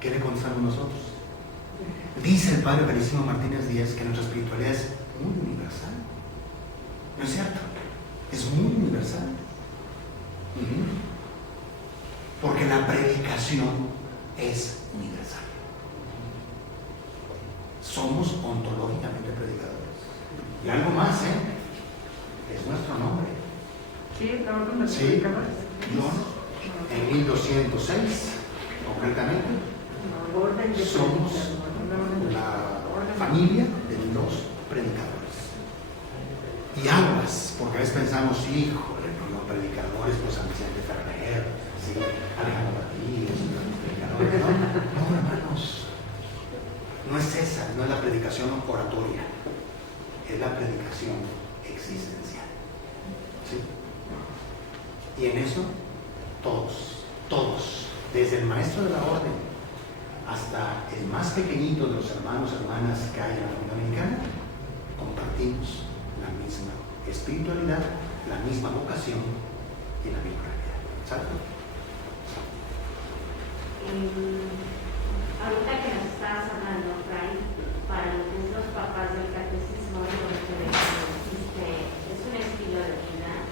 ¿Qué le contestamos nosotros? Dice el padre Felicísimo Martínez Díaz que nuestra espiritualidad es muy universal. ¿No es cierto? Es muy universal. Porque la predicación es universal. Somos ontológicamente predicadores. Y algo más, es nuestro nombre. Sí, la orden de Sí, predicadores. John, en 1206, concretamente, somos la familia de los predicadores. Y aguas, porque a veces pensamos, híjole, los predicadores, pues San Vicente Ferrer, ¿sí? Alejandro Batías, los predicadores. No, hermanos, no es esa, no es la predicación oratoria, es la predicación existencial. ¿Sí? Y en eso, todos, desde el maestro de la orden hasta el más pequeñito de los hermanos, hermanas que hay en la familia dominicana, compartimos la misma espiritualidad, la misma vocación y la misma realidad. ¿Exacto? Ahorita que nos estabas hablando, Fray, para lo que es los papás del catecismo, lo que dijiste, es un estilo de vida,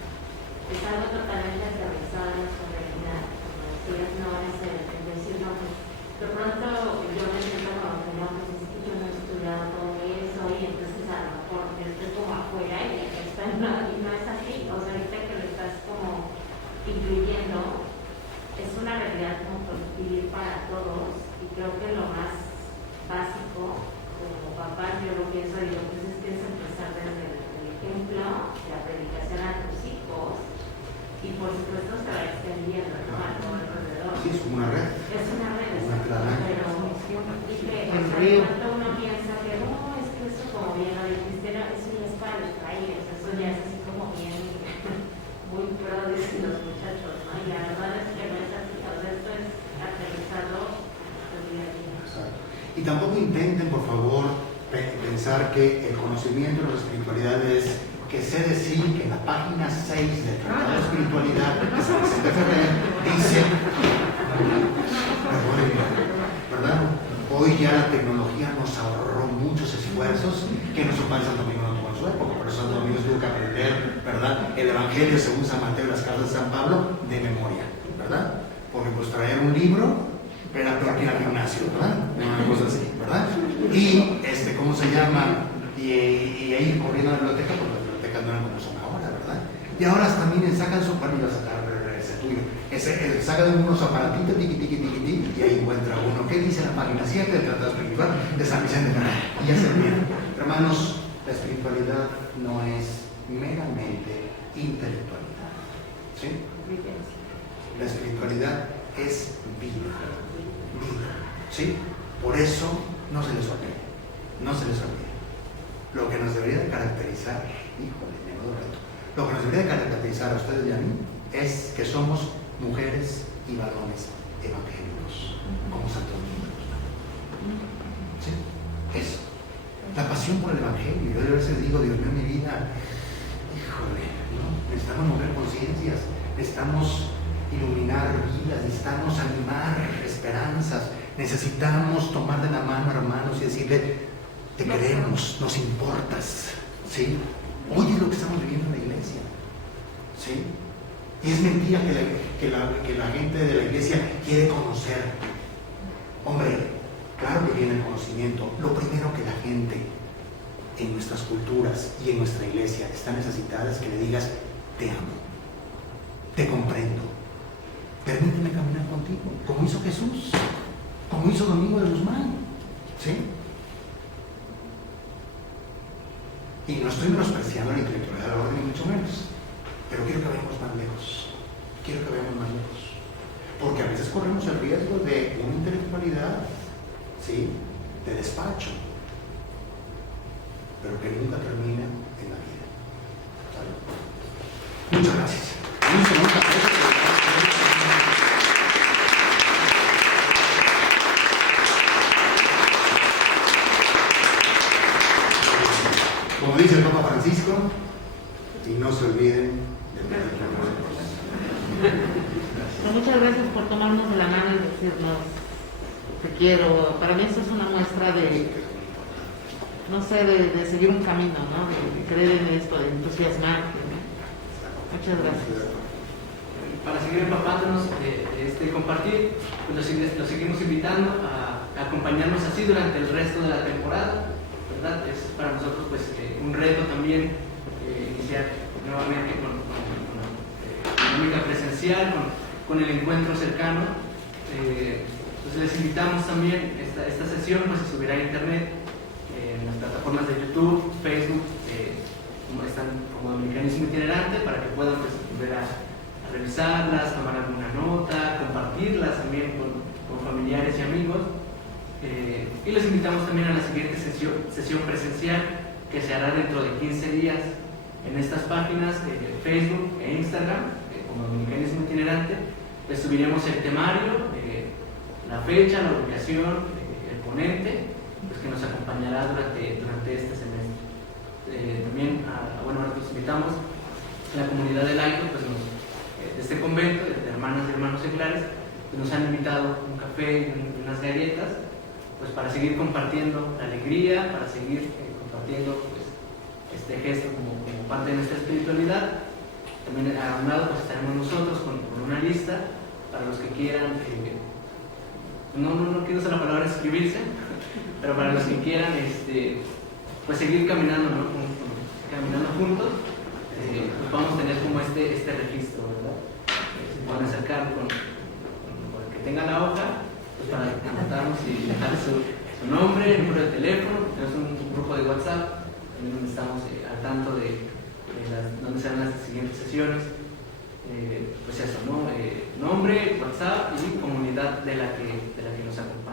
es algo totalmente aterrizado en nuestra realidad. Como decías, no es el decir, no, pues, de pronto yo me siento como que no, pues es que yo no he estudiado todo eso y entonces a lo mejor yo estoy como afuera y aquí está, y no es así. O sea, ahorita que lo estás como incluyendo, es una realidad como por vivir para todos, y creo que lo más básico como papás, yo lo pienso, digo, pues es que es empezar desde el ejemplo, la predicación a tus hijos, y por supuesto se va extendiendo, ¿no? A todo alrededor. Sí, es como una red. Es una red, Una clara. pero dije, o sea, de pronto uno piensa que no, es que eso como bien lo dijiste, no, eso ya es para los países, eso ya es así como bien muy pro, dicen los muchachos, ¿no? Y la verdad es que no es así, o sea, esto es aterrizado el día a día. Exacto. Y tampoco intenten, por favor, pensar que el conocimiento de la espiritualidad es que sé decir que en la página 6 del Tratado de Espiritualidad de San Vicente Ferrer dice, ¿verdad? Hoy ya la tecnología nos ahorró muchos esfuerzos que nuestro padre Santo Domingo no tuvo en su época. Por eso Santo Domingo tuvo que aprender, ¿verdad?, el Evangelio según San Mateo y las cartas de San Pablo de memoria, ¿verdad? Porque pues traer un libro era peor que ir al gimnasio, ¿verdad? Una cosa así, ¿verdad? Y, ¿cómo se llama? Y ir corriendo a la biblioteca, porque las bibliotecas no eran como son ahora, ¿verdad? Y ahora también sacan su pan y va a sacar ese tuyo. Sacan unos aparatitos, tiqui, y ahí encuentra uno. ¿Qué dice la página 7 del Tratado Espiritual de San Vicente Ferrer? Y ya se olvida. Hermanos, la espiritualidad no es meramente intelectualidad. ¿Sí? La espiritualidad es vida. ¿Sí? Por eso no se les olvide. No se les olvide. Lo que nos debería de caracterizar, híjole, menudo reto, lo que nos debería de caracterizar a ustedes y a mí es que somos mujeres y varones evangélicos, como Santo Domingo. ¿Sí? Eso. La pasión por el evangelio. Yo a veces digo, Dios mío, mi vida, híjole, ¿no? Necesitamos mover conciencias, necesitamos iluminar vidas, necesitamos animar esperanzas, necesitamos tomar de la mano, hermanos, y decirle, te queremos, nos importas, ¿sí? Oye lo que estamos viviendo en la iglesia, ¿sí? Y es mentira que la gente de la iglesia quiere conocer. Hombre, claro que viene el conocimiento. Lo primero que la gente en nuestras culturas y en nuestra iglesia está necesitada es que le digas, te amo, te comprendo, permíteme caminar contigo, como hizo Jesús, como hizo Domingo de Guzmán, ¿sí? Y no estoy menospreciando la intelectualidad de la orden, ni mucho menos, pero quiero que vayamos más lejos, quiero que vayamos más lejos, Porque a veces corremos el riesgo de una intelectualidad, ¿sí?, de despacho, pero que nunca termina en la vida. ¿Sale? Muchas gracias. Como dice el Papa Francisco, y no se olviden de pedir perdón. Muchas gracias por tomarnos de la mano y decirnos te quiero. Para mí esto es una muestra de, no sé, de seguir un camino, ¿no? De creer en esto, de entusiasmarte, ¿no? Muchas gracias. Para seguir empapándonos de compartir, pues los seguimos invitando a acompañarnos así durante el resto de la temporada, ¿verdad? Es para nosotros pues un reto también iniciar nuevamente con la dinámica presencial, con el encuentro cercano. Entonces les invitamos también, esta sesión pues se subirá a internet en las plataformas de YouTube, Facebook, están como Dominicanismo Itinerante, para que puedan pues volver a revisarlas, tomar alguna nota, compartirlas también con familiares y amigos. Y les invitamos también a la siguiente sesión presencial, que se hará dentro de 15 días en estas páginas de Facebook e Instagram, como Dominicanismo Itinerante. Les subiremos el temario, la fecha, la ubicación, el ponente, pues, que nos acompañará durante este semestre. También, bueno, los invitamos a la comunidad de laicos, pues, de este convento, de hermanas y hermanos seglares, pues, nos han invitado un café y unas galletas, pues para seguir compartiendo la alegría, para seguir compartiendo pues, este gesto como parte de nuestra espiritualidad. También a un lado pues, estaremos nosotros con una lista para los que quieran, no quiero usar la palabra inscribirse, pero para los que quieran pues seguir caminando, ¿no? Caminando juntos, pues vamos a tener como este registro, ¿verdad? Se pueden acercar con el que tenga la hoja, pues para anotarnos y dejarles su nombre, el número de teléfono. Tenemos un grupo de WhatsApp también donde estamos al tanto de dónde serán las siguientes sesiones. Pues eso, ¿no? Nombre, WhatsApp y comunidad de la que nos acompaña.